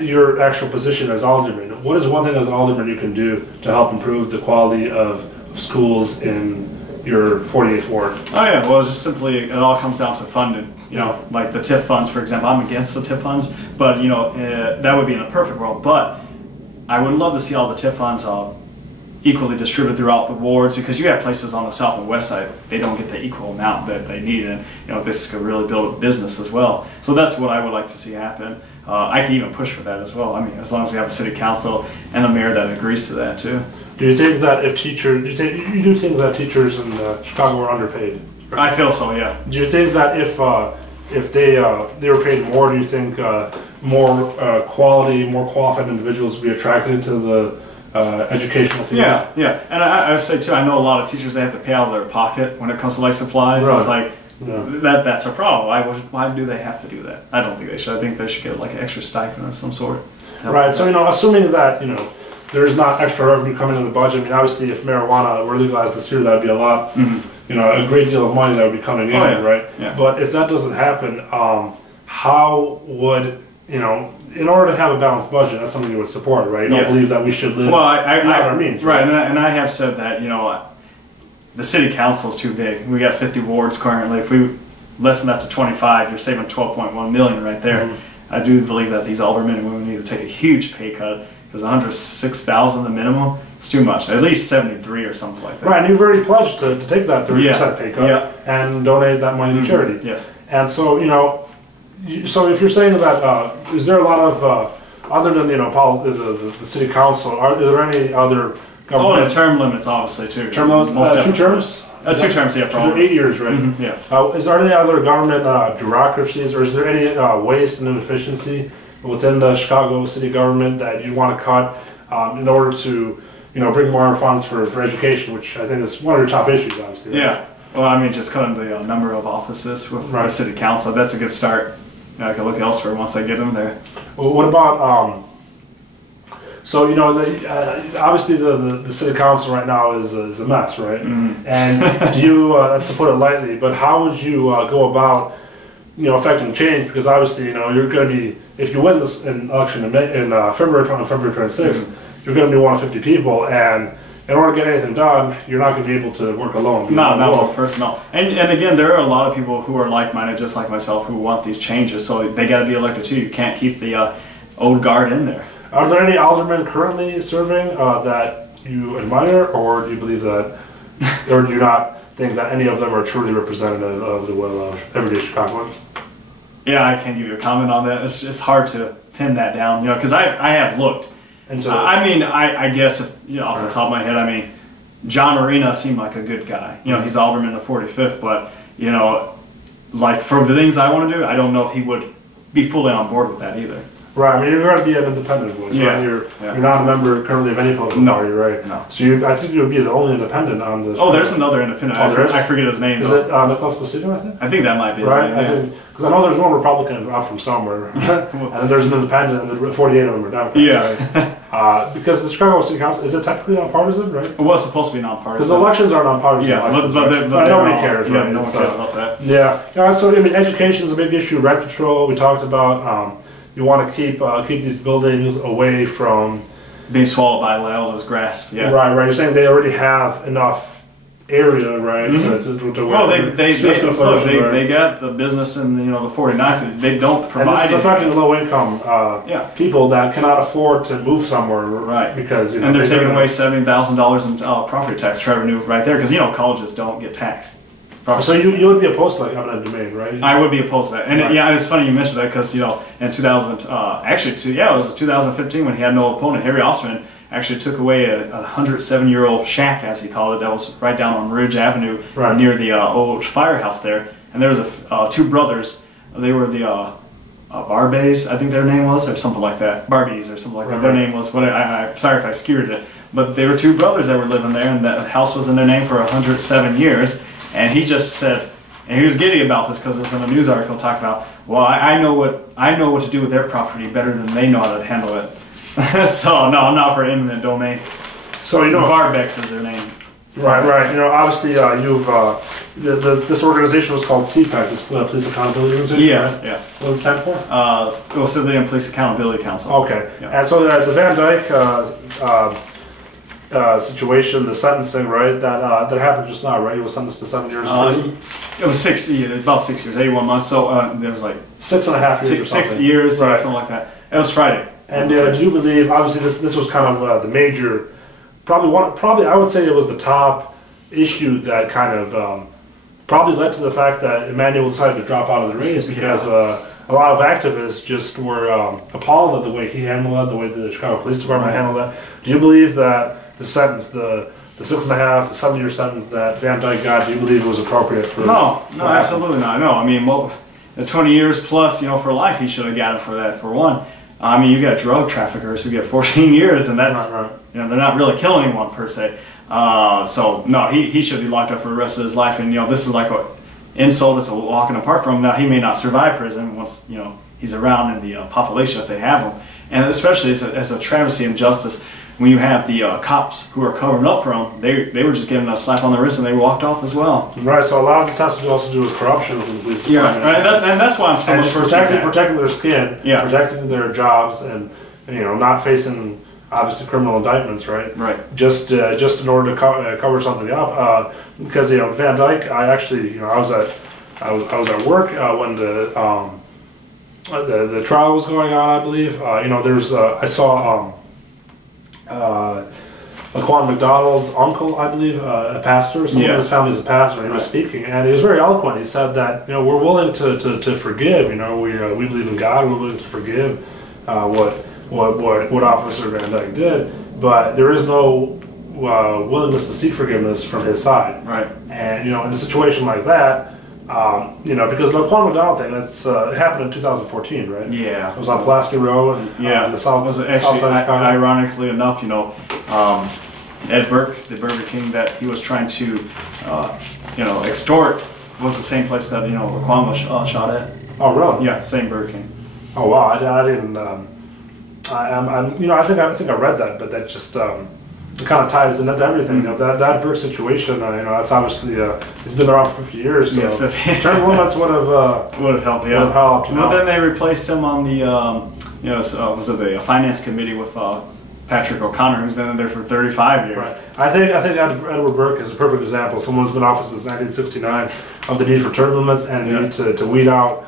your actual position as alderman. What is one thing as alderman you can do to help improve the quality of schools in your 48th ward? Oh yeah, well, it's just simply, it all comes down to funding. You know, like the TIF funds, for example. I'm against the TIF funds, but you know, that would be in a perfect world. But I would love to see all the TIF funds equally distributed throughout the wards, because you have places on the south and west side, they don't get the equal amount that they need, and you know, this could really build a business as well. So that's what I would like to see happen. I can even push for that as well. I mean, as long as we have a city council and a mayor that agrees to that too. Do you think that if teachers, you do think that teachers in Chicago are underpaid? I feel so, yeah. Do you think that if they were paid more, do you think more quality, more qualified individuals would be attracted to the educational field? Yeah, yeah. And I would say too, I know a lot of teachers, they have to pay out of their pocket when it comes to like supplies. Right. It's like, that's a problem. Why do they have to do that? I don't think they should. I think they should get like an extra stipend of some sort. Right, so you know, assuming that, you know, there's not extra revenue coming in the budget. I mean, obviously, if marijuana were legalized this year, that would be a lot, you know, a great deal of money that would be coming in, right? Yeah. But if that doesn't happen, how would, you know, in order to have a balanced budget, that's something you would support, right? You don't believe that we should live beyond our means, right? And I have said that, you know, the city council is too big. We got 50 wards currently. If we lessen that to 25, you're saving 12.1 million right there. I do believe that these aldermen and women need to take a huge pay cut, because 106,000 the minimum is too much. At least 73 or something like that. Right, and you've already pledged to take that 30% pay cut and donate that money to charity. Yes. And so, you know, so if you're saying that, is there a lot of, other than, you know, the city council, are there any other government? Oh, and term limits, obviously, too. Term limits, 2 terms? 2 terms, yeah, for 8 years, right? Yeah. Is there any other government bureaucracies, or is there any waste and inefficiency within the Chicago city government that you want to cut in order to, you know, bring more funds for education, which I think is one of your top issues, obviously. Right? Yeah. Well, I mean, just cutting the number of offices with the city council, that's a good start. You know, I can look elsewhere once I get in there. Well, what about, so, you know, obviously the city council right now is a mess, right? And do you, that's to put it lightly, but how would you go about, you know, affecting change? Because obviously, you know, you're going to be, if you win this election in February 26th, you're going to be one of 50 people, and in order to get anything done, you're not going to be able to work alone. No, not with personnel. And again, there are a lot of people who are like-minded, just like myself, who want these changes, so they got to be elected too. You can't keep the old guard in there. Are there any aldermen currently serving that you admire, or do you believe that, or do you not think that any of them are truly representative of the will of everyday Chicagoans? Yeah, I can't give you a comment on that. It's hard to pin that down, you know, because I have looked. I mean, I guess, if, you know, off the top of my head, I mean, John Marina seemed like a good guy. You know, he's alderman in the 45th, but, you know, like, for the things I want to do, I don't know if he would be fully on board with that either. Right, I mean, you're going to be an independent voice, right? You're not a member currently of any political party, right? No. So I think you would be the only independent on this. Oh, there's another independent. I forget his name. Is it Nicholas Placido, I think? I think that might be his name. Right, I think, because I know there's one Republican out from somewhere, and there's an independent, and 48 of them are Democrats. Yeah. Right? Because the Chicago City Council, is it technically nonpartisan, right? It was supposed to be nonpartisan. Because elections are nonpartisan. Yeah, elections, but nobody cares, right? Yeah, no one cares about that. Yeah. So, I mean, education is a big issue. Rent control, we talked about. You want to keep these buildings away from being swallowed by Loyola's grasp. Yeah. Right. You're saying they already have enough area, right? To well, they got the business in, you know, the 49th. They don't provide. And this is affecting low income people that cannot afford to move somewhere, right? Because, you know, and they're taking away $70,000 in property tax revenue right there, because, you know, colleges don't get taxed. So you would be opposed to like eminent domain, right? I would be opposed to that, and yeah, it's funny you mentioned that, because, you know, in 2000, it was 2015 when he had no opponent. Harry Osman actually took away a 107-year-old shack, as he called it, that was right down on Ridge Avenue, near the old firehouse there. And there was two brothers. They were the Barbays, I think their name was, or something like that. Barbies or something like that. Their name was. I'm sorry if I skewered it, but they were two brothers that were living there, and the house was in their name for 107 years. And he just said, And he was giddy about this because it was in a news article talking about, well, I know what to do with their property better than they know how to handle it. So no, I'm not for eminent domain. So you know, Barbex is their name. Right, right. You know, obviously, this organization was called CPAC, this Police Accountability Organization. Yeah, right? yeah. What does it stand for? Well, Civilian Police Accountability Council. Okay. Yeah. And so the Van Dyke situation, the sentencing, right? That happened just now, right? He was sentenced to 7 years in prison. It was about 6 years, 81 months. So there was like 6.5 years. Six years, right. Something like that. It was Friday. And do you believe? Obviously, this was kind of the major. Probably, I would say it was the top issue that kind of probably led to the fact that Emmanuel decided to drop out of the race because a lot of activists just were appalled at the way he handled it, the way the Chicago Police Department handled it. Do you believe that the sentence, the 6.5, the 7-year sentence that Van Dyke got, do you believe it was appropriate for? No, absolutely not. No, I mean, well, 20 years plus, for life, he should have got it for that. For one, I mean, you got drug traffickers who get 14 years, and that's right. they're not really killing anyone per se. So no, he should be locked up for the rest of his life. And this is like an insult. It's a walking apart from him. Now he may not survive prison once he's around in the population if they have him, and especially as a travesty and injustice when you have the cops who are covering up for him. They were just giving a slap on the wrist and they walked off as well. Right. So a lot of this has to also do with corruption within the police department. Yeah, right. And that's why I'm so much for protecting their skin, protecting their jobs, and not facing obviously criminal indictments, right? Right. Just in order to cover something up, because Van Dyke, I actually I was at work when the trial was going on, I believe. I saw Laquan McDonald's uncle, I believe, a pastor. Someone in his family is a pastor, and he was speaking, and he was very eloquent. He said that we're willing to forgive. We believe in God. We're willing to forgive what Officer Van Dyke did, but there is no willingness to seek forgiveness from his side. Right. And in a situation like that, because the Laquan McDonald thing, it happened in 2014, right? Yeah. It was on Pulaski Road, and in the south. Was actually, south side of Chicago. Ironically enough, Ed Burke, the Burger King that he was trying to, extort, was the same place that Laquan was shot at. Oh, really? Yeah, same Burger King. Oh, wow! I didn't. I think I read that, but that just it kind of ties into everything. That Burke situation. That's obviously he's been around for 50 years. So term limits would have helped. Yeah. Would have helped. Then they replaced him on the was it the finance committee with Patrick O'Connor, who's been in there for 35 years. Right. I think Edward Burke is a perfect example. Someone who's been in office since 1969 of the need for term limits and the need to weed out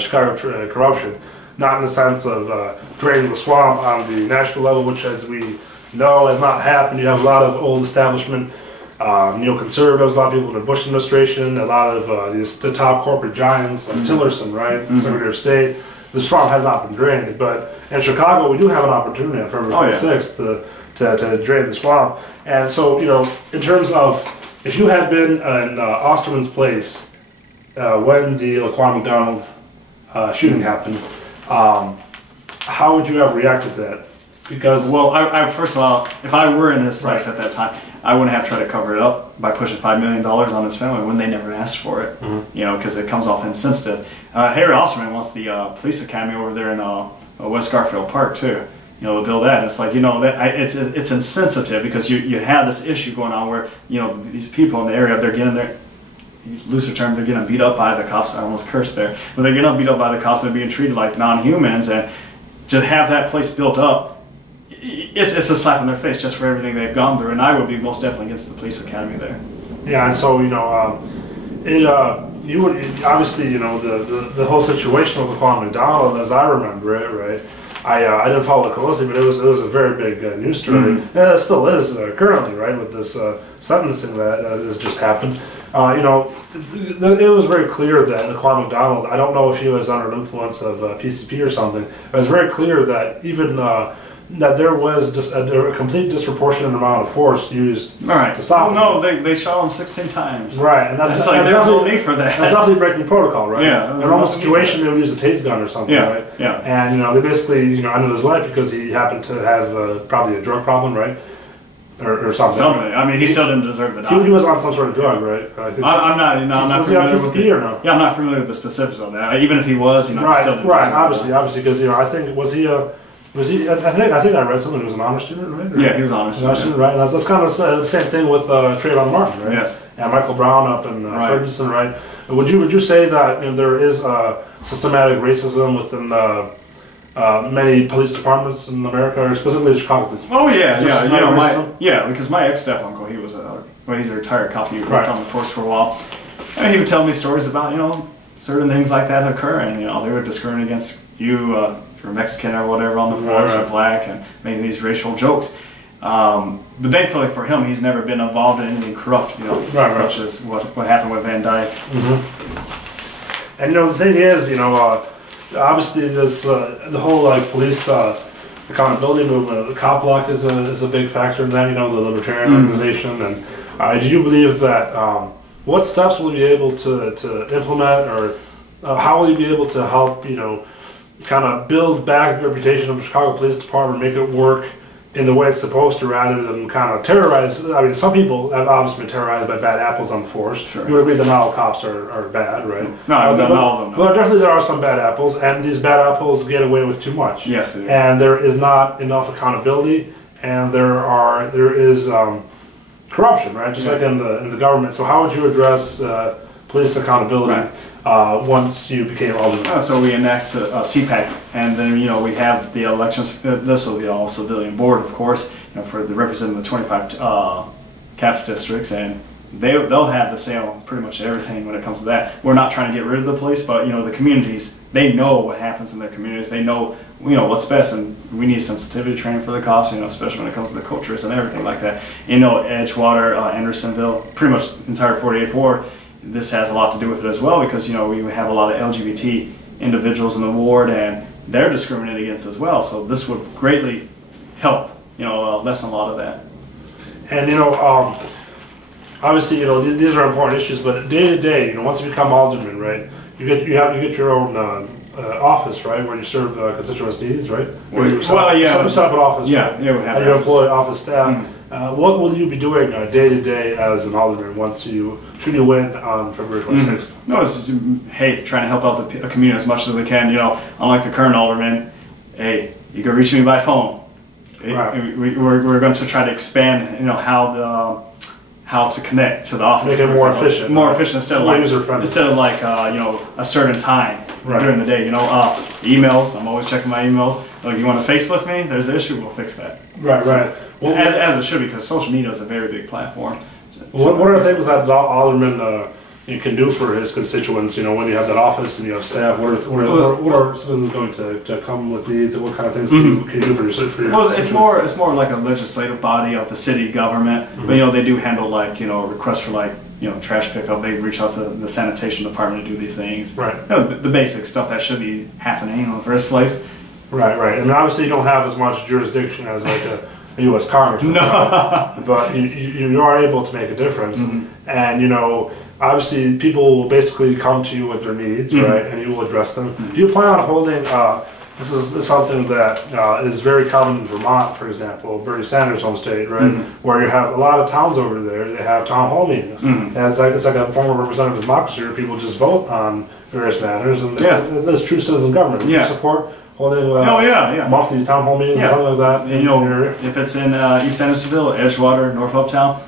Chicago corruption. Not in the sense of draining the swamp on the national level, which, as we know, has not happened. You have a lot of old establishment neoconservatives, a lot of people in the Bush administration, a lot of the top corporate giants like Tillerson, right, Secretary of State. The swamp has not been drained, but in Chicago we do have an opportunity on February 26th to drain the swamp. And so, in terms of if you had been in Osterman's place when the Laquan McDonald shooting happened, how would you have reacted to that? Because I first of all, if I were in his place at that time, I wouldn't have tried to cover it up by pushing $5 million on his family when they never asked for it. Because it comes off insensitive. Harry Osterman wants the police academy over there in West Garfield Park too. To build that. And it's like it's insensitive because you have this issue going on where these people in the area, they're getting their, looser term, they're getting beat up by the cops. I almost cursed there, but they're getting beat up by the cops. They're being treated like non-humans, and to have that place built up, it's a slap in their face just for everything they've gone through. And I would be most definitely against the police academy there. Yeah, and so you would obviously the whole situation with Laquan McDonald, as I remember it, right? I didn't follow it closely, but it was a very big news story, and it still is currently, right, with this sentencing that has just happened. It was very clear that Laquan McDonald, I don't know if he was under an influence of PCP or something, but it was very clear that even that there was just a complete disproportionate amount of force used to stop him. No, they shot him 16 times. Right, and that's there's no need for that. That's definitely breaking protocol, right? Yeah. In a normal situation, they would use a tase gun or something, right? Yeah. And they basically ended his life because he happened to have probably a drug problem, right? or something. Something. I mean, he still didn't deserve the document. He was on some sort of drug, right? I think. I'm not familiar with the or no? Yeah, I'm not familiar with the specifics of that. Even if he was, he still didn't obviously, because I think was he. I think I read something. He was an honor student, right? Yeah, he was honor student, right? And that's kind of the same thing with Trayvon Martin, right? Yes. And Michael Brown up in Ferguson, right? Would you say that there is systematic racism within many police departments in America, or specifically the Chicago police? Oh yeah, because my ex-step uncle, he was he's a retired cop. He worked on the force for a while, and he would tell me stories about certain things like that occur, and they were discriminating against you if you're Mexican or whatever on the force, or black, and making these racial jokes. But thankfully for him, he's never been involved in anything corrupt, such as what happened with Van Dyke. Mm-hmm. And the thing is, obviously this the whole police accountability movement, the cop block is a big factor in that. The libertarian organization. And do you believe that? What steps will you be able to implement, or how will you be able to help kind of build back the reputation of the Chicago Police Department, make it work in the way it's supposed to, rather than kind of terrorize? I mean, some people have obviously been terrorized by bad apples on the force. Sure. You would agree that not all cops are bad, right? No, not all of them. But definitely there are some bad apples, and these bad apples get away with too much. Yes, they do. And there is not enough accountability, and there is corruption, right? Just like in the government. So how would you address police accountability once you became alderman? So we enact a CPAC, and then we have the elections. This will be all civilian board, of course, for the representative of 25 CAPS districts, and they'll have the say on pretty much everything when it comes to that. We're not trying to get rid of the police, but the communities, they know what happens in their communities. They know what's best, and we need sensitivity training for the cops, especially when it comes to the cultures and everything like that. Edgewater, Andersonville, pretty much the entire 48th Ward. This has a lot to do with it as well, because we have a lot of LGBT individuals in the ward, and they're discriminated against as well. So this would greatly help, lessen a lot of that. And obviously, these are important issues, but day to day, once you become alderman, right, you get your own office, right, where you serve constituents' needs, right? You set up an office. Yeah, right? And you employ office staff. Mm-hmm. What will you be doing day to day as an alderman should you win on February 26th? Mm-hmm. No, it's trying to help out the community as much as I can. Unlike the current alderman, you can reach me by phone. Right. We're going to try to expand, how to connect to the office. Make it more efficient. More efficient instead of a certain time during the day. Emails. I'm always checking my emails. You want to Facebook me? There's an issue. We'll fix that. Right. Well, as it should be, because social media is a very big platform. What are the things that alderman can do for his constituents? When you have that office and you have staff, what are citizens going to come with needs, and what kind of things can you do for your Well, it's more like a legislative body of the city government. Mm-hmm. But they do handle requests for trash pickup. They reach out to the sanitation department to do these things. Right. The basic stuff that should be happening in the first place. Right. I mean, obviously you don't have as much jurisdiction as a U.S. Congress, but you are able to make a difference. Mm-hmm. And obviously people will basically come to you with their needs, right, and you will address them. Mm-hmm. Do you plan on holding? This is something that is very common in Vermont, for example, Bernie Sanders' home state, right, where you have a lot of towns over there. They have town hall meetings, and it's like a form of representative democracy where people just vote on various matters, and it's true citizen government. Do you support holding monthly town hall meetings, something like that? And if it's in East Andersonville, Edgewater, North Uptown,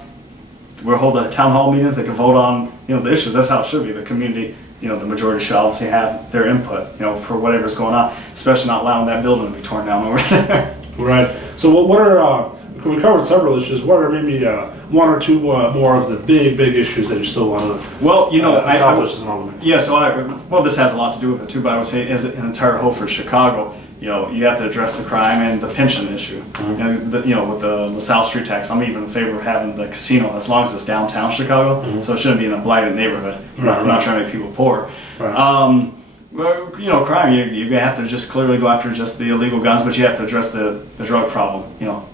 we'll hold the town hall meetings. They can vote on the issues. That's how it should be. The community, the majority should obviously have their input, for whatever's going on, especially not allowing that building to be torn down over there. Right. So what are we covered several issues. What are maybe one or two more of the big issues that you still want to accomplish as an alderman? Yeah, so this has a lot to do with it too, but I would say as an entire whole for Chicago, you have to address the crime and the pension issue. Mm-hmm. With the LaSalle Street tax, I'm even in favor of having the casino as long as it's downtown Chicago, so it shouldn't be in a blighted neighborhood. We're not trying to make people poor. Right. Crime, you have to just clearly go after just the illegal guns, but you have to address the drug problem.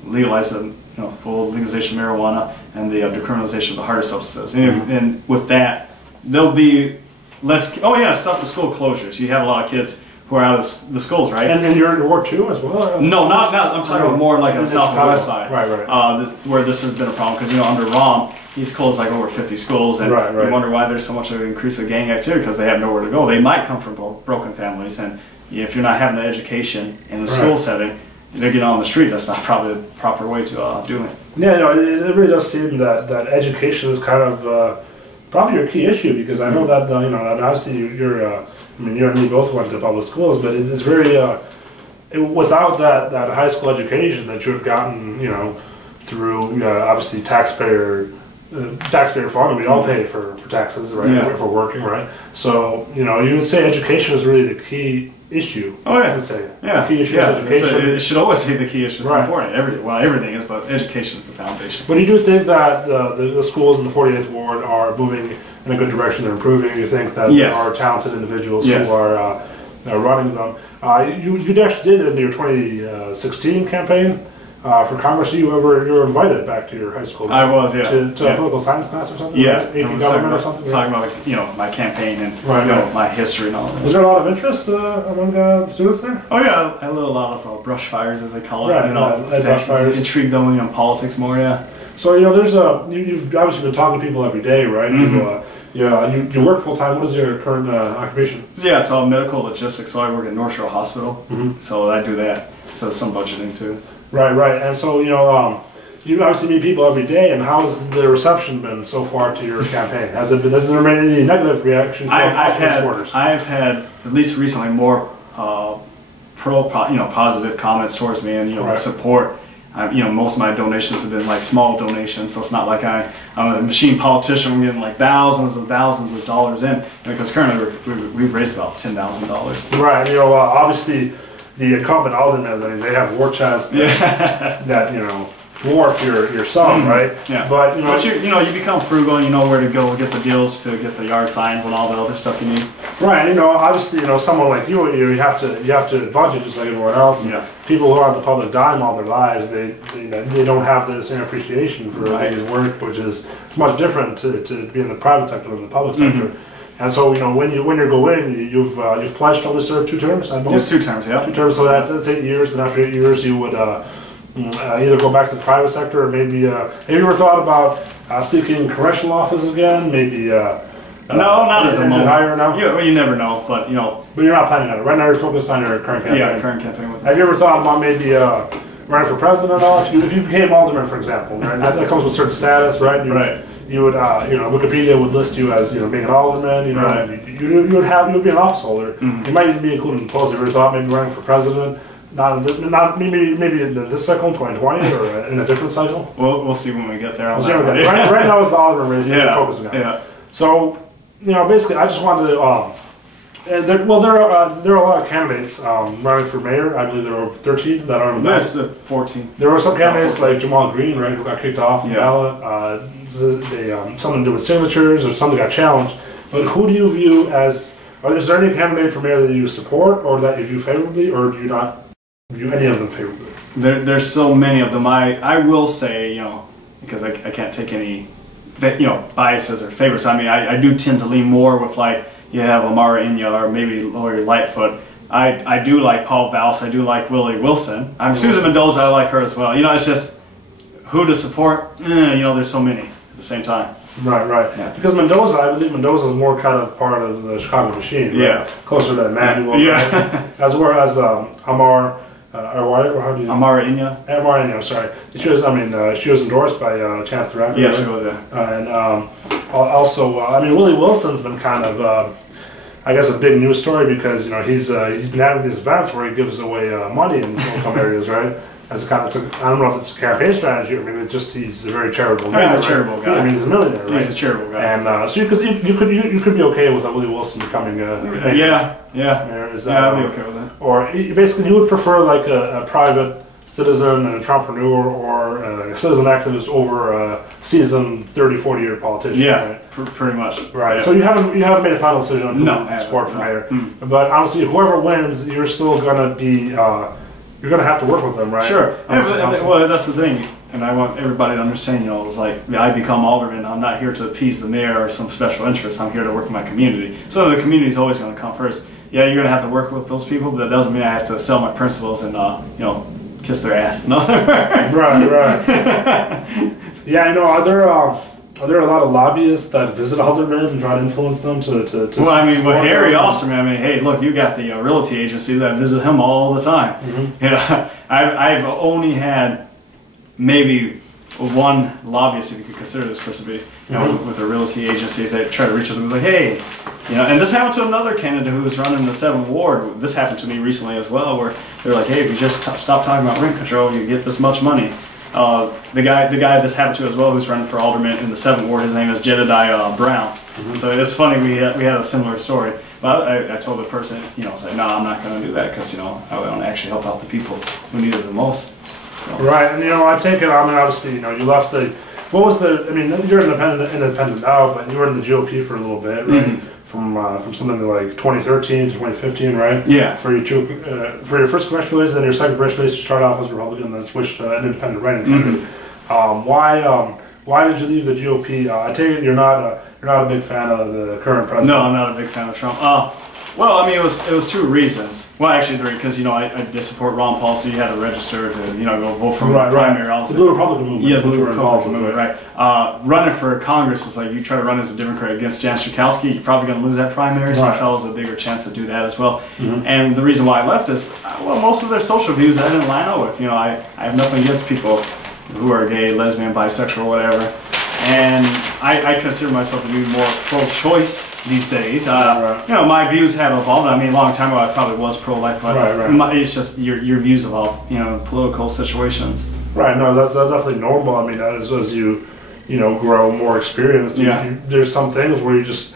Legalize the full legalization of marijuana and the decriminalization of the harder substances. And with that, there'll be less. Stop the school closures. You have a lot of kids who are out of the schools, right? And your Ward 2 as well? No, not I'm talking about more like on the south and west side. Right. Where this has been a problem, because, you know, under Rom, he's closed like over 50 schools, and you wonder why there's so much of an increase of gang activity, because they have nowhere to go. They might come from broken families, and if you're not having an education in the school setting, they're getting on the street. That's not probably the proper way to do it. Yeah, no, it really does seem that education is kind of probably your key issue, because I know that you know, obviously you're I mean, you and me both went to public schools, but it's very without that high school education that you've gotten, you know, through obviously taxpayer funding. We all pay for taxes, right? If we're working, right? So, you know, you would say education is really the key issue. Oh yeah, I would say the key issue is education. It should always be the key issue. It's important. Everything is, but education is the foundation. But you do think that the schools in the 48th Ward are moving in a good direction? They're improving. You think that there are talented individuals who are running them. You actually did in your 2016 campaign for Congress. You were invited back to your high school. I was, to a political science class or something. Yeah, AP government or something. Talking about, like, you know, my campaign and you know, my history and all that. Was there a lot of interest among the students there? Oh yeah, I lit a lot of brush fires, as they call it. Right, you know, brush fires. Intrigue them in politics more. Yeah. So, you know, there's you've obviously been talking to people every day, right? You work full time. What is your current occupation? Yeah, so I'm medical logistics. So I work at North Shore Hospital. So I do that. So some budgeting too. Right. And so, you know, you obviously meet people every day. And how's the reception been so far to your campaign? Has there been any negative reaction from hospital supporters? I've had, at least recently, more positive comments towards me, and, you know, support. You know, most of my donations have been like small donations, so it's not like I'm a machine politician. I'm getting like thousands of dollars in, because currently we've raised about $10,000. Right. You know, obviously the incumbent aldermen, they have war chests that you know, dwarf your sum, right? Yeah. But you become frugal, and you know where to go get the deals to get the yard signs and all the other stuff you need. Right. You know, obviously, you know, someone like you have to budget just like everyone else. And people who are on the public dime all their lives, they don't have the same appreciation for his work, which is it's much different to be in the private sector than the public sector. And so, you know, when you go in, you've pledged to only serve 2 terms. Just 2 terms, 2 terms. So that's 8 years. And after 8 years, you would either go back to the private sector, or maybe have you ever thought about seeking correctional office again? Maybe no, not at the moment. Higher now? You never know, but you know. But you're not planning on it. Right now, you're focused on your current campaign. Yeah, current campaign. Have you ever thought about maybe running for president at all? If you became alderman, for example, right? That comes with certain status, right? You would, you know, Wikipedia would list you as, you know, being an alderman. You know, you'd be an office holder. You might even be included in the polls. Have you ever thought maybe running for president? Maybe in this cycle, 2020, or in a different cycle. We'll see when we get there. Right now is the alderman race that you're focusing on. Yeah. So, you know, basically, I just wanted to. There are a lot of candidates running for mayor. I believe there are 13 that are on the ballot. There's 14. There were some candidates like Jamal Green, right, who got kicked off the ballot. Something to do with signatures, or something got challenged. But who do you view as? Is there any candidate for mayor that you support, or that you view favorably, or do you not view any of them favorably? There's so many of them. I will say, you know, because I can't take any, you know, biases or favorites. I mean, I do tend to lean more with, like, you have Amara Inya or maybe Lori Lightfoot. I do like Paul Valls. I do like Willie Wilson. Susan Mendoza, I like her as well. You know, it's just who to support. You know, there's so many at the same time. Right. Yeah. Because Mendoza, I believe Mendoza is more kind of part of the Chicago machine. Right? Yeah. Closer to Emmanuel. Yeah. Right? As well as Amar. Or how do you? Amara Inya. Amara Inya, sorry. She was endorsed by Chance the Rapper. Yeah, she was. Yeah. And also, I mean, Willie Wilson's been kind of, I guess, a big news story, because, you know, he's been having these events where he gives away money in low-income areas, right? As a kind of, I don't know if it's a campaign strategy, or maybe it's just he's a very charitable guy. He's a charitable guy. I mean, he's a millionaire, right? He's a charitable guy. And so you could be okay with Willie Wilson becoming a mayor. Yeah. Is that, I'd be okay with that. Or basically, you would prefer like a private citizen, an entrepreneur, or a citizen activist over a seasoned 30-40 year politician. Yeah, right? pretty much. Right. Yeah. So you haven't made a final decision on who to support for mayor. But honestly, whoever wins, you're still gonna be. You're going to have to work with them, right? Sure. Well, that's the thing, and I want everybody to understand, you know, it's like, I become alderman, I'm not here to appease the mayor or some special interest, I'm here to work in my community. So the community is always going to come first. yeah, you're gonna have to work with those people, but that doesn't mean I have to sell my principles and you know, kiss their ass. In other words. Right. Yeah, you know, are there a lot of lobbyists that visit aldermen and try to influence them to well, I mean, with Harry Osterman, I mean, hey, look, you got the realty agency that visit him all the time. You know, I've only had maybe one lobbyist, if you could consider this person to be, you know, with the realty agencies, they try to reach out to me like, hey, you know, and this happened to another candidate who was running the 7th Ward. This happened to me recently as well, where they're like, hey, if you just stop talking about rent control, you get this much money. The guy this happened to as well, who's running for alderman in the 7th Ward, his name is Jedediah Brown. So it's funny, we had a similar story. But I told the person, you know, I was like, no, I'm not going to do that because, you know, I want to actually help out the people who need it the most. So. Right, and you know, I take it, I mean, obviously, you know, you left the, what was the, I mean, you're independent now, but you were in the GOP for a little bit, right? From something like 2013 to 2015, right? Yeah. For your first congressional race, then your second congressional race, you started off as Republican, and then switched to an independent writing candidate. Why did you leave the GOP? I take it you're not a big fan of the current president. No, I'm not a big fan of Trump. Well, I mean, it was 2 reasons. Well, actually 3, because, you know, I did support Ron Paul, so you had to register to, you know, go vote for the primary. The Blue Republican movement. Yeah, the Blue Republican movement, right. Running for Congress is like, you try to run as a Democrat against Jan Schakowsky, you're probably going to lose that primary, so I felt it was a bigger chance to do that as well. And the reason why I left is, well, most of their social views I didn't line up with. You know, I have nothing against people who are gay, lesbian, bisexual, whatever. And I consider myself to be more pro-choice these days. You know, my views have evolved. I mean, a long time ago I probably was pro-life, but it's just your views evolve, you know, political situations. Right, no, that's definitely normal. I mean, as you know, grow more experienced, there's some things where you just,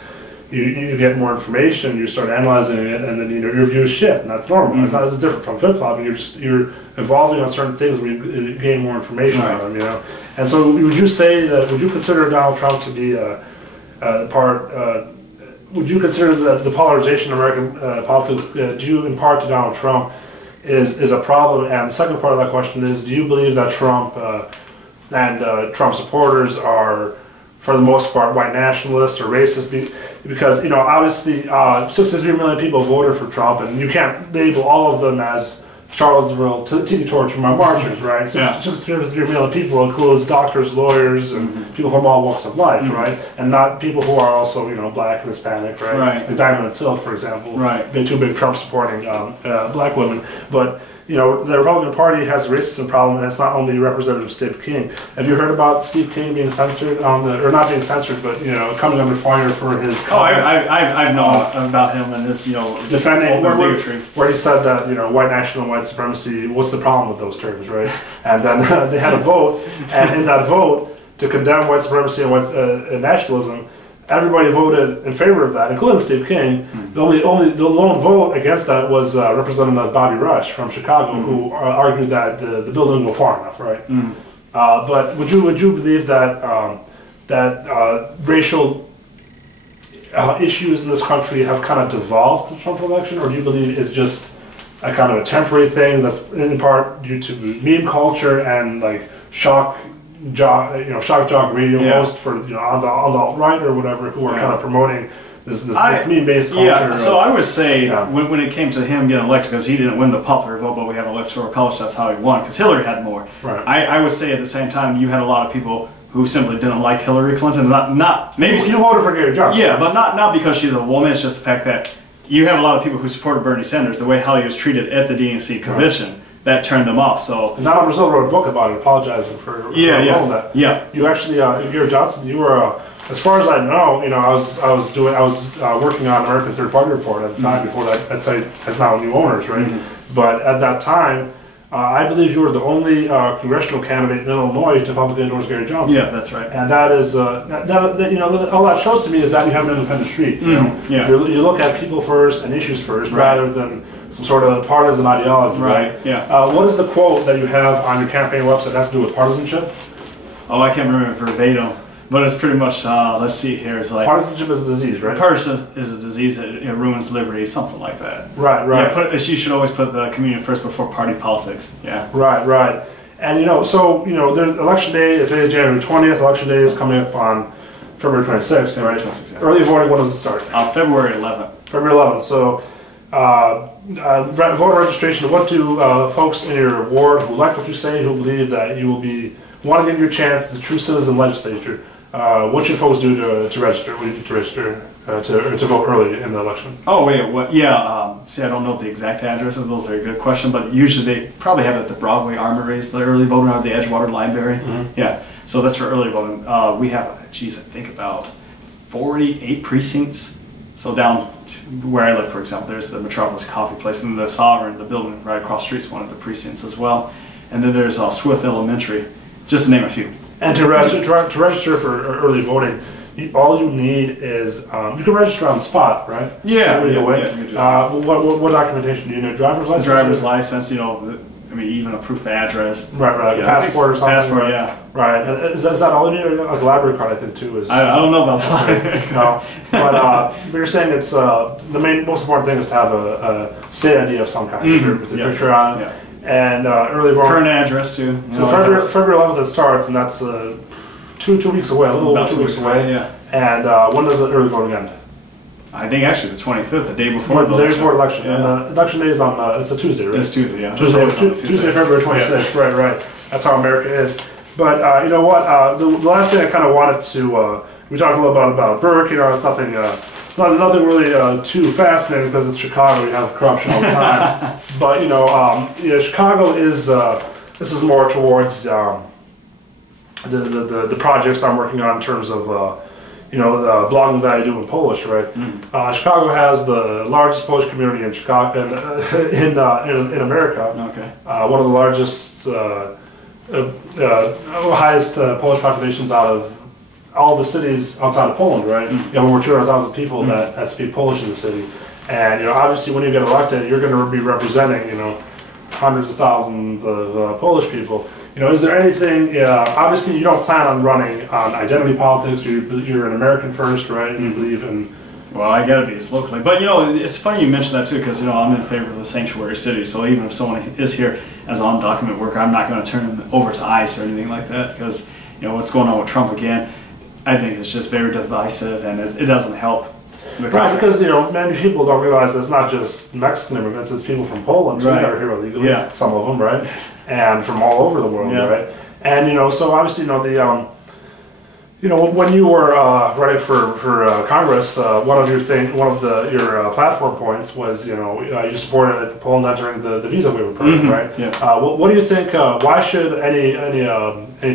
you get more information, you start analyzing it, and then, you know, your views shift, and that's normal. It's not as different from flip-flopping. You're evolving on certain things where you gain more information on them, you know. And so, would you consider Donald Trump to be would you consider the polarization of American politics due in part to Donald Trump is a problem? And the second part of that question is, do you believe that Trump and Trump supporters are, for the most part, white nationalists or racist? Because, you know, obviously 63 million people voted for Trump, and you can't label all of them as Charlottesville tiki torch marchers, right? So 63 million people includes doctors, lawyers, and people from all walks of life, right? And not people who are also, you know, black and Hispanic, right? Like Diamond and Silk, for example, they're 2 big Trump supporting black women. But, you know, the Republican Party has a racism problem, and it's not only Representative Steve King. Have you heard about Steve King being censored on or not being censored, but, you know, coming under fire for his comments? I've known about him and his, you know, defending bigotry, where he said that, you know, white national and white supremacy, what's the problem with those terms, right? And then they had a vote, and in that vote to condemn white supremacy and white nationalism, everybody voted in favor of that, including Steve King. The lone vote against that was Representative Bobby Rush from Chicago, who argued that the bill didn't go far enough, right? But would you believe that racial issues in this country have kind of devolved the Trump election, or do you believe it's just a kind of a temporary thing that's in part due to meme culture and like shock jock radio host for, you know, on the alt-right or whatever, who are kind of promoting this meme-based culture? Yeah, so I would say when it came to him getting elected, because he didn't win the popular vote, but we had an electoral college, that's how he won, because Hillary had more. I would say at the same time you had a lot of people who simply didn't like Hillary Clinton. Not maybe you voted for Gary Johnson. Yeah, but not because she's a woman. It's just the fact that you have a lot of people who supported Bernie Sanders, the way how he was treated at the DNC convention. That turned them off. So Donna Brazil wrote a book about it, apologizing for that. You actually, Gary Johnson, you were, as far as I know, you know, I was working on American Third Party Report at the time before that site has now new owners, right? But at that time, I believe you were the only congressional candidate in Illinois to publicly endorse Gary Johnson. Yeah, that's right. And that is, you know, all that shows to me is that you have an independent street. You know? You look at people first and issues first, rather than some sort of partisan ideology, right? What is the quote that you have on your campaign website that has to do with partisanship? Oh, I can't remember verbatim, but it's pretty much, let's see here, it's like... Partisanship is a disease, right? Partisanship is a disease that it ruins liberty, something like that. Right. Yeah, you should always put the community first before party politics, Right. And, you know, so, you know, the election day, today is January 20th, election day is coming up on February 26th, right? 26th, Early voting, when does it start? February 11th. February 11th, so... voter registration. What do folks in your ward who like what you say, who believe that you will be want to give your chance as a true citizen legislature? What should folks do to register? What do you do to register to vote early in the election? Oh wait, what? Yeah. See, I don't know the exact addresses. Those are a good question, but usually they probably have it at the Broadway Armories, the early voting, or the Edgewater Library. Yeah. So that's for early voting. We have, geez, I think about 48 precincts. So down where I live, for example, there's the Metropolis Coffee Place, and the Sovereign, the building right across the street, is one of the precincts as well. And then there's Swift Elementary, just to name a few. And to register for early voting, all you need is you can register on the spot, right? Yeah. What documentation do you need? Driver's license. Driver's license. You know, I mean, even a proof of address. Right, like a passport or something. Passport, yeah. Right. And is that all you need? Like a library card, I think, too. I don't know about that. No, but you're saying it's the most important thing is to have a state ID of some kind with a picture on it. And early voting. Current address too. So February 11th it starts, and that's 2 weeks away, a little over 2 weeks away. Yeah. And when does the early voting end? I think actually the 25th, the day before the day before election. Yeah. And the election day is on it's a Tuesday, right? It's Tuesday, yeah. Tuesday, February 26th. Yeah. Right. That's how America is. But you know what? The last thing I kind of wanted to we talked a little about Burke. You know, it's nothing. Nothing really too fascinating because it's Chicago. You have corruption all the time. But you know, Chicago is. This is more towards the projects I'm working on in terms of blogging that I do in Polish, right? Chicago has the largest Polish community in Chicago in America. Okay. One of the largest, highest Polish populations out of all the cities outside of Poland, right? You have over 200,000 people that speak Polish in the city, and obviously when you get elected, you're going to be representing hundreds of thousands of Polish people. Is there anything? Obviously, you don't plan on running on identity politics. You're an American first, right? You believe in. Well, I gotta be locally, but it's funny you mention that too, because I'm in favor of the sanctuary city. So even if someone is here as an undocumented worker, I'm not going to turn them over to ICE or anything like that, because what's going on with Trump again. I think it's just very divisive, and it doesn't help. Right, because many people don't realize that it's not just Mexican immigrants; it's people from Poland too that are here illegally. Yeah. Some of them, right, and from all over the world, right. And so obviously, when you were running for Congress, one of your platform points was you supported Poland entering the visa waiver program, right? Yeah. What do you think? Why should any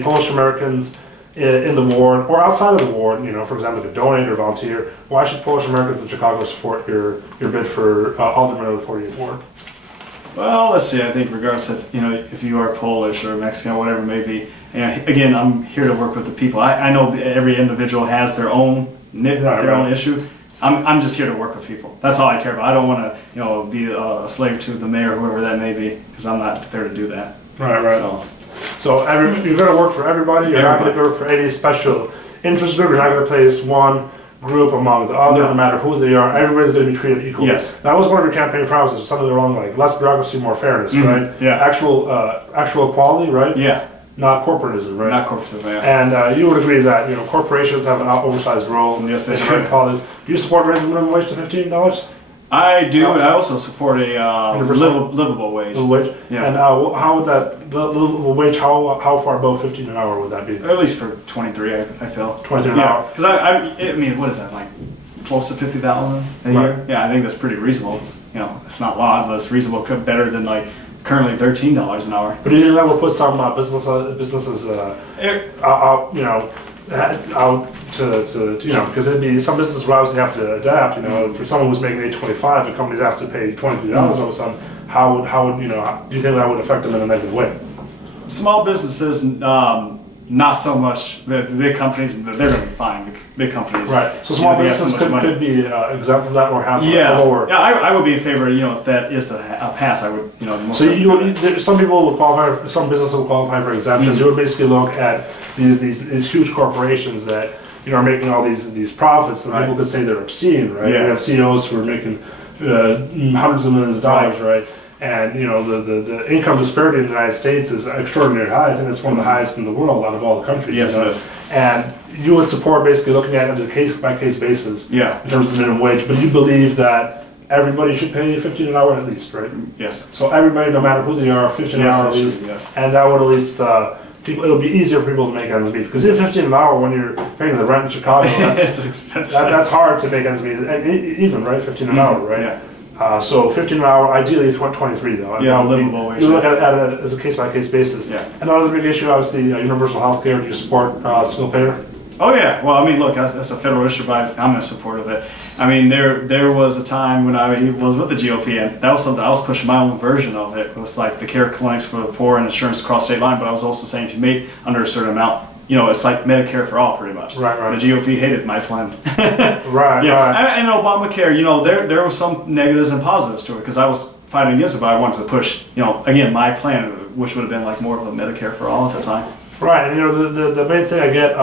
Polish Americans in the ward or outside of the ward, for example, to donate or volunteer, why should Polish Americans in Chicago support your bid for alderman of the 48th ward? Well, let's see. I think regardless of if you are Polish or Mexican or whatever it may be, again, I'm here to work with the people. I know every individual has their own own issue. I'm just here to work with people. That's all I care about. I don't want to be a slave to the mayor or whoever that may be, because I'm not there to do that. Right. So you're going to work for everybody. You're not going to work for any special interest group. You're not going to place one group among the other, no matter who they are. Everybody's going to be treated equally. Yes. That was one of your campaign promises. Something along like less bureaucracy, more fairness, right? Yeah. Actual equality, right? Yeah. Not corporatism, right? Not corporatism, yeah. And you would agree that corporations have an oversized role. Yes, they should. Do you support raising the minimum wage to $15? I do. I also support a livable wage. Livable wage. Yeah. And how would that the livable wage? How far above 15 an hour would that be? At least for 23, I feel. 23 an hour. Because I mean, what is that like? Close to 50,000 a year. Yeah, I think that's pretty reasonable. It's not a lot, but it's reasonable. Better than like currently $13 an hour. But do you think that will put some businesses out to because it'd be some businesses would obviously have to adapt. For someone who's making $8.25, the company's asked to pay $23 all of a sudden. How would do you think that would affect them in a negative way? Small businesses, not so much. The big companies, they're going to be fine. Big companies, right? So small businesses could be exempt from that or have lower. Yeah, I would be in favor. If that is to pass, I would. Some people will qualify. Some businesses will qualify for exemptions. You would basically look at these huge corporations that are making all these profits, and people could say they're obscene, right? Yeah. We have CEOs who are making hundreds of millions of dollars, right? And the income disparity in the United States is extraordinarily high. I think it's one of the highest in the world out of all the countries. Yes, it is. And you would support basically looking at it on a case-by-case basis in terms of the minimum wage. But you believe that everybody should pay 15 an hour at least, right? Yes. So everybody, no matter who they are, 15 an hour at least, and that would at least people. It would be easier for people to make ends meet because even 15 an hour when you're paying the rent in Chicago, it's expensive. That's hard to make ends meet. Even right, 15 an hour, right? Yeah. So 15 an hour, ideally 23 though. Yeah, livable wage. You look at it as a case-by-case basis. Yeah. Another big issue, obviously, universal health care. Do you support single payer? Oh yeah, well I mean look, that's a federal issue, but I'm in support of it. I mean there was a time when I was with the GOP and that was something I was pushing my own version of it. It was like the care clinics for the poor and insurance across state line, but I was also saying if you made under a certain amount, it's like Medicare for all pretty much. Right. The GOP hated my friend. Right. And Obamacare, there were some negatives and positives to it because I was fighting against it, but I wanted to push, again, my plan, which would have been like more of a Medicare for all at the time. Right, and the main thing I get,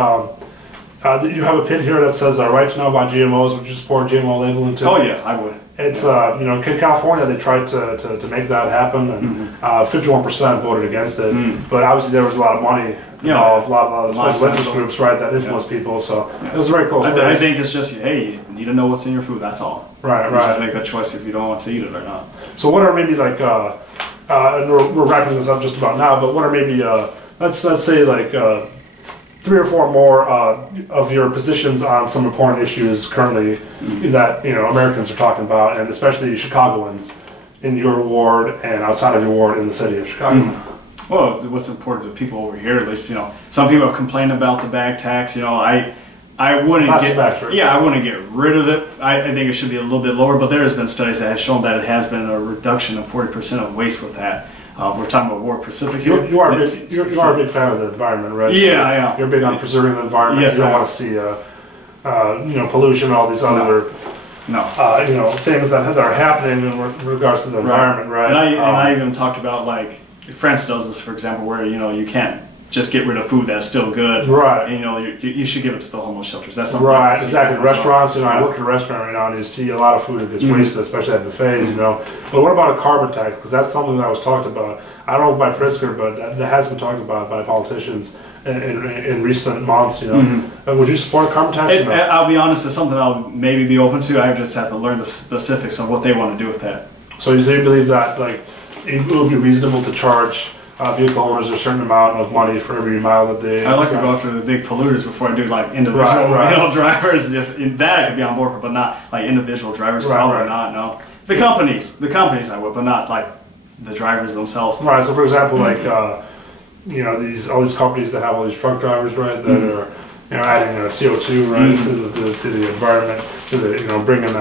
you have a pin here that says right to know about GMOs. Would you support GMO labeling too? Oh yeah, I would. It's in California they tried to make that happen, and 51% voted against it. But obviously there was a lot of money involved, a lot of special interest groups, right, that influenced people. So it was very close. I think it's just you need to know what's in your food. That's all. Right. Just make that choice if you don't want to eat it or not. So what are maybe like, and we're wrapping this up just about now, but what are maybe let's say like 3 or 4 more of your positions on some important issues currently that Americans are talking about, and especially Chicagoans in your ward and outside of your ward in the city of Chicago. Well, what's important to people over here, at least, some people have complained about the bag tax. I wouldn't I wouldn't get rid of it. I think it should be a little bit lower, but there has been studies that have shown that it has been a reduction of 40% of waste with that. We're talking about War Pacific here. You are a big fan of the environment, right? Yeah. You're big on preserving the environment. Yes, you don't want to see pollution, all these other things that are happening in regards to the environment, right? And I even talked about like France does this, for example, where you can't just get rid of food that's still good, right? And you should give it to the homeless shelters. That's something right, exactly. Restaurants, I work in a restaurant right now, and you see a lot of food that gets wasted, especially at buffets, But what about a carbon tax? Because that's something that was talked about. I don't know if by Pritzker, but that has been talked about by politicians in recent months. Would you support a carbon tax? I'll be honest, it's something I'll maybe be open to. I just have to learn the specifics of what they want to do with that. So you believe that it would be reasonable to charge vehicle owners a certain amount of money for every mile that they... I like to go after the big polluters before I do individual drivers. If that I could be on board for, but not like individual drivers. Probably not. No, the companies I would, but not like the drivers themselves. Right. So for example, all these companies that have all these truck drivers, right, that are adding CO2 right to the environment, bringing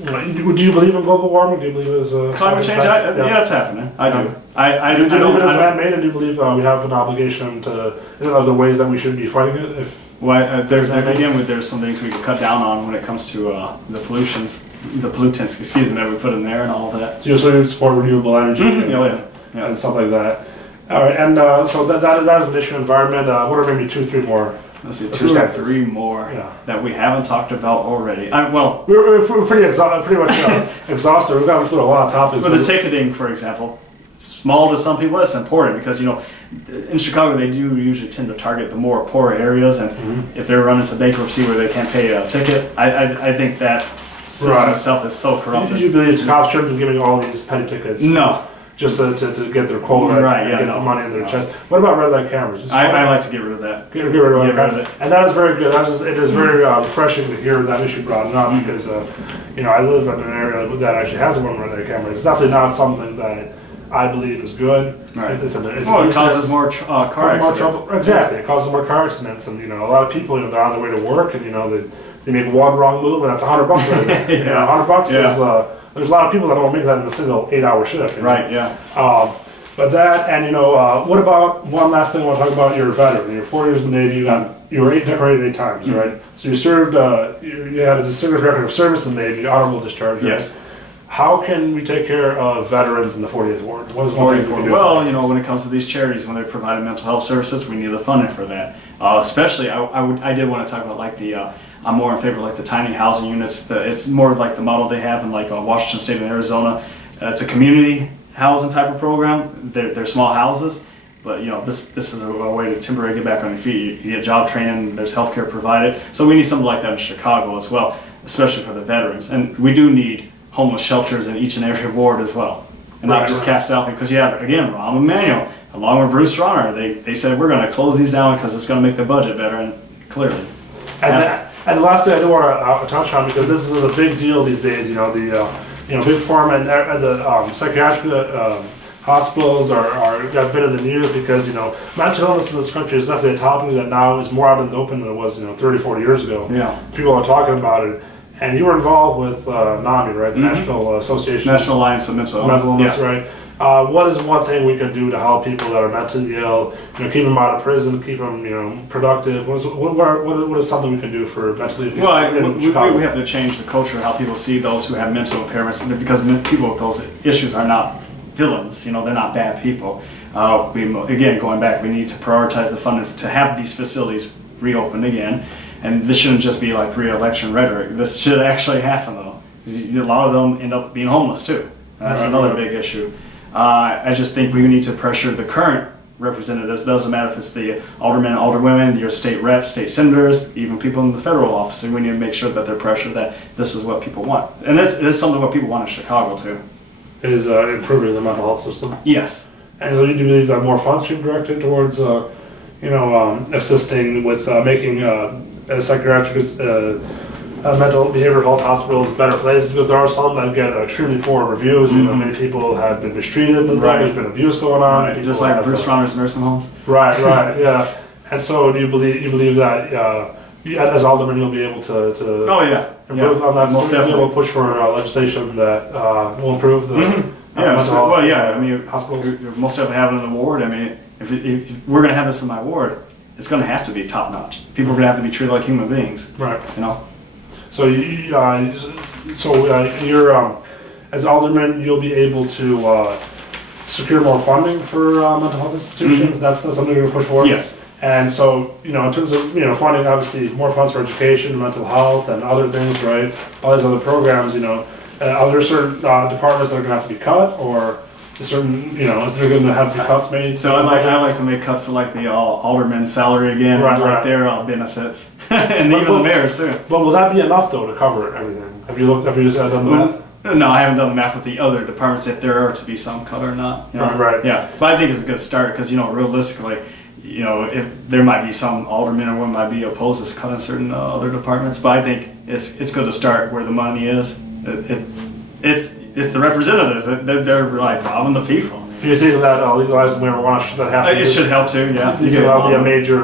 do you believe in global warming? Do you believe it is climate change? Yeah, it's happening. I do. Do you believe it is man-made, and do you believe we have an obligation to the ways that we should be fighting it? There's some things we can cut down on when it comes to the pollutants, that we put in there and all of that. So you would support renewable energy and stuff like that. All right, and so that is an issue. Environment. What are maybe 2 or 3 more? Let's see, 2 or 3 more that we haven't talked about already. We're pretty much exhausted. We've gone through a lot of topics. But the ticketing, for example, small to some people, that's important because in Chicago they do usually tend to target the more poor areas, and if they're running into bankruptcy where they can't pay a ticket, I think that system itself is so corrupted. Do you believe the cops shouldn't be giving all these petty tickets? No. Just to get their quota and get the money in their chest. What about red light cameras? I like to get rid of that. Get rid of it. And that is very good. It is very refreshing to hear that issue brought up because I live in an area that actually has a red light camera. It's definitely not something that I believe is good. Right. It causes more car accidents. Exactly. It causes more car accidents, and a lot of people they're on their way to work, and they make one wrong move, and that's $100 right there. $100 is. There's a lot of people that don't make that in a single 8-hour shift. Right, yeah. But that, and what about, one last thing I want to talk about, you're a veteran. You're 4 years in the Navy, you were decorated 8 times, right? So you served, you had a distinguished record of service in the Navy, honorable discharge, right? Yes. How can we take care of veterans in the 48th Ward? What is one thing we do? Well, when it comes to these charities, when they're providing mental health services, we need the funding for that. Especially, I did want to talk about I'm more in favor of the tiny housing units. It's more like the model they have in Washington State and Arizona. It's a community housing type of program. They're small houses, but this is a way to temporarily get back on your feet. You get job training. There's healthcare provided. So we need something like that in Chicago as well, especially for the veterans. And we do need homeless shelters in each and every ward as well. And not just cast out because you have, again, Rahm Emanuel, along with Bruce Rauner, they said we're going to close these down because it's going to make the budget better, and clearly. And the last thing I do want to touch on, because this is a big deal these days, you know, the big pharma and the psychiatric hospitals got a bit in the news because, you know, mental illness in this country is definitely a topic that now is more out in the open than it was, 30, 40 years ago. Yeah. People are talking about it. And you were involved with NAMI, right? The National Association. National Alliance of Mental Illness, right? What is one thing we can do to help people that are mentally ill? Keep them out of prison, keep them, productive. What is something we can do for mentally ill? Well, we have to change the culture of how people see those who have mental impairments, because people with those issues are not villains. They're not bad people. Again, going back, we need to prioritize the funding to have these facilities reopened again. And this shouldn't just be like re-election rhetoric. This should actually happen, though. Because a lot of them end up being homeless, too. And that's another big issue. I just think we need to pressure the current representatives. It doesn't matter if it's the aldermen, alderwomen, your state reps, state senators, even people in the federal office. We need to make sure that they're pressured that this is what people want. And it is something what people want in Chicago, too. It is improving the mental health system? Yes. And so you do believe that more funds should be directed towards, assisting with making psychiatric mental behavioral health hospitals better places, because there are some that get extremely poor reviews. Many people have been mistreated, and there's been abuse going on. Just like Bruce Rauner's nursing homes. Right, yeah. And so, do you believe that as alderman you'll be able to improve on that? Most definitely. We'll push for legislation that will improve the mental health hospitals. You're most definitely having an award. If we're going to have this in my ward, it's going to have to be top notch. People are going to have to be treated like human beings. Right. So you're as alderman, you'll be able to secure more funding for mental health institutions. That's something you're going to push for. Yes. And so, in terms of funding, obviously more funds for education, mental health, and other things, right? All these other programs. Are there certain departments that are going to have to be cut, or certain, is there going to have to be cuts made? So I like to make cuts to like the alderman's salary again, like their benefits, and even the mayor's too. But will that be enough though to cover everything? Have you just done the math? No, I haven't done the math with the other departments if there are to be some cut or not. Right. Yeah, but I think it's a good start because realistically, if there might be some aldermen or women might be opposed to cutting certain other departments, but I think it's good to start where the money is. It's the representatives they're like robbing the people. Do you think that legalizing marijuana should happen? It should help too. Yeah, you think that'll be a major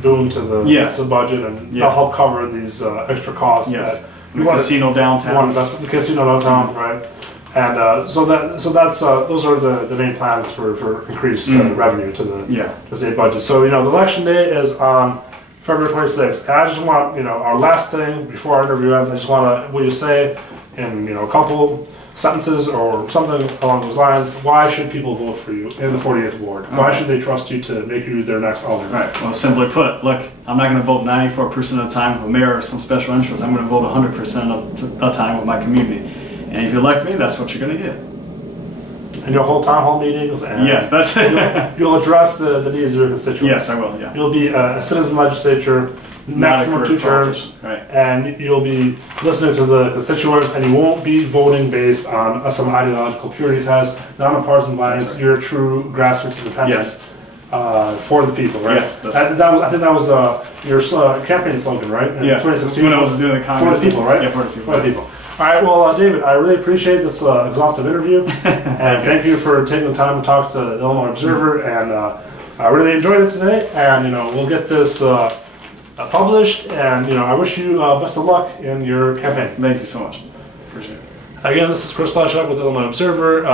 boon to the budget, and that'll help cover these extra costs. Yes, the casino downtown. You want to invest in the casino downtown, right? And so that's those are the main plans for increased revenue to the state budget. So the election day is on February 26th. And I just want our last thing before our interview ends. I just want to, will you say in a couple sentences or something along those lines, why should people vote for you in the 48th ward? Why should they trust you to make you their next alderman? Right. Well, simply put, look, I'm not going to vote 94% of the time with a mayor or some special interest. I'm going to vote 100% of the time with my community. And if you elect me, that's what you're going to get. And you'll hold town hall meetings, and yes, that's it. You'll address the needs of your constituents. Yes, I will. Yeah. You'll be a citizen legislature, maximum 2 terms, right. And you'll be listening to the constituents, and you won't be voting based on some ideological purity test, non-partisan lines. Right. You're a true grassroots independent. Yes. For the people, right? Yes, that's right. I think that was your campaign slogan, right? In 2016. When I was doing the Congress. For the people, right? Yeah, for the people. For the people. All right, well, David, I really appreciate this exhaustive interview, and thank you for taking the time to talk to the Illinois Observer, and I really enjoyed it today, and we'll get this published, and I wish you best of luck in your campaign. Thank you so much. Appreciate it. Again, this is Chris Flashuk with the Illinois Observer.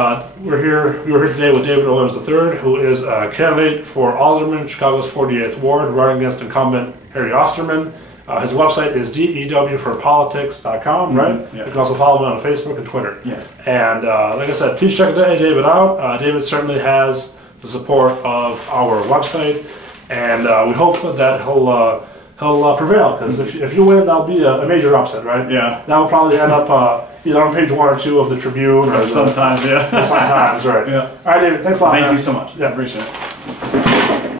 We were here today with David Williams III, who is a candidate for alderman, Chicago's 48th ward, running against incumbent Harry Osterman. His website is dewforpolitics.com, right? Yeah. You can also follow him on Facebook and Twitter. Yes. And like I said, please check David out. David certainly has the support of our website, and we hope that he'll prevail, because if you win, that'll be a major upset, right? Yeah. That will probably end up either on page 1 or 2 of the Tribune. Or sometimes, yeah. Sometimes, right. Yeah. All right, David, thanks a lot. Thank you so much. Yeah. Appreciate it.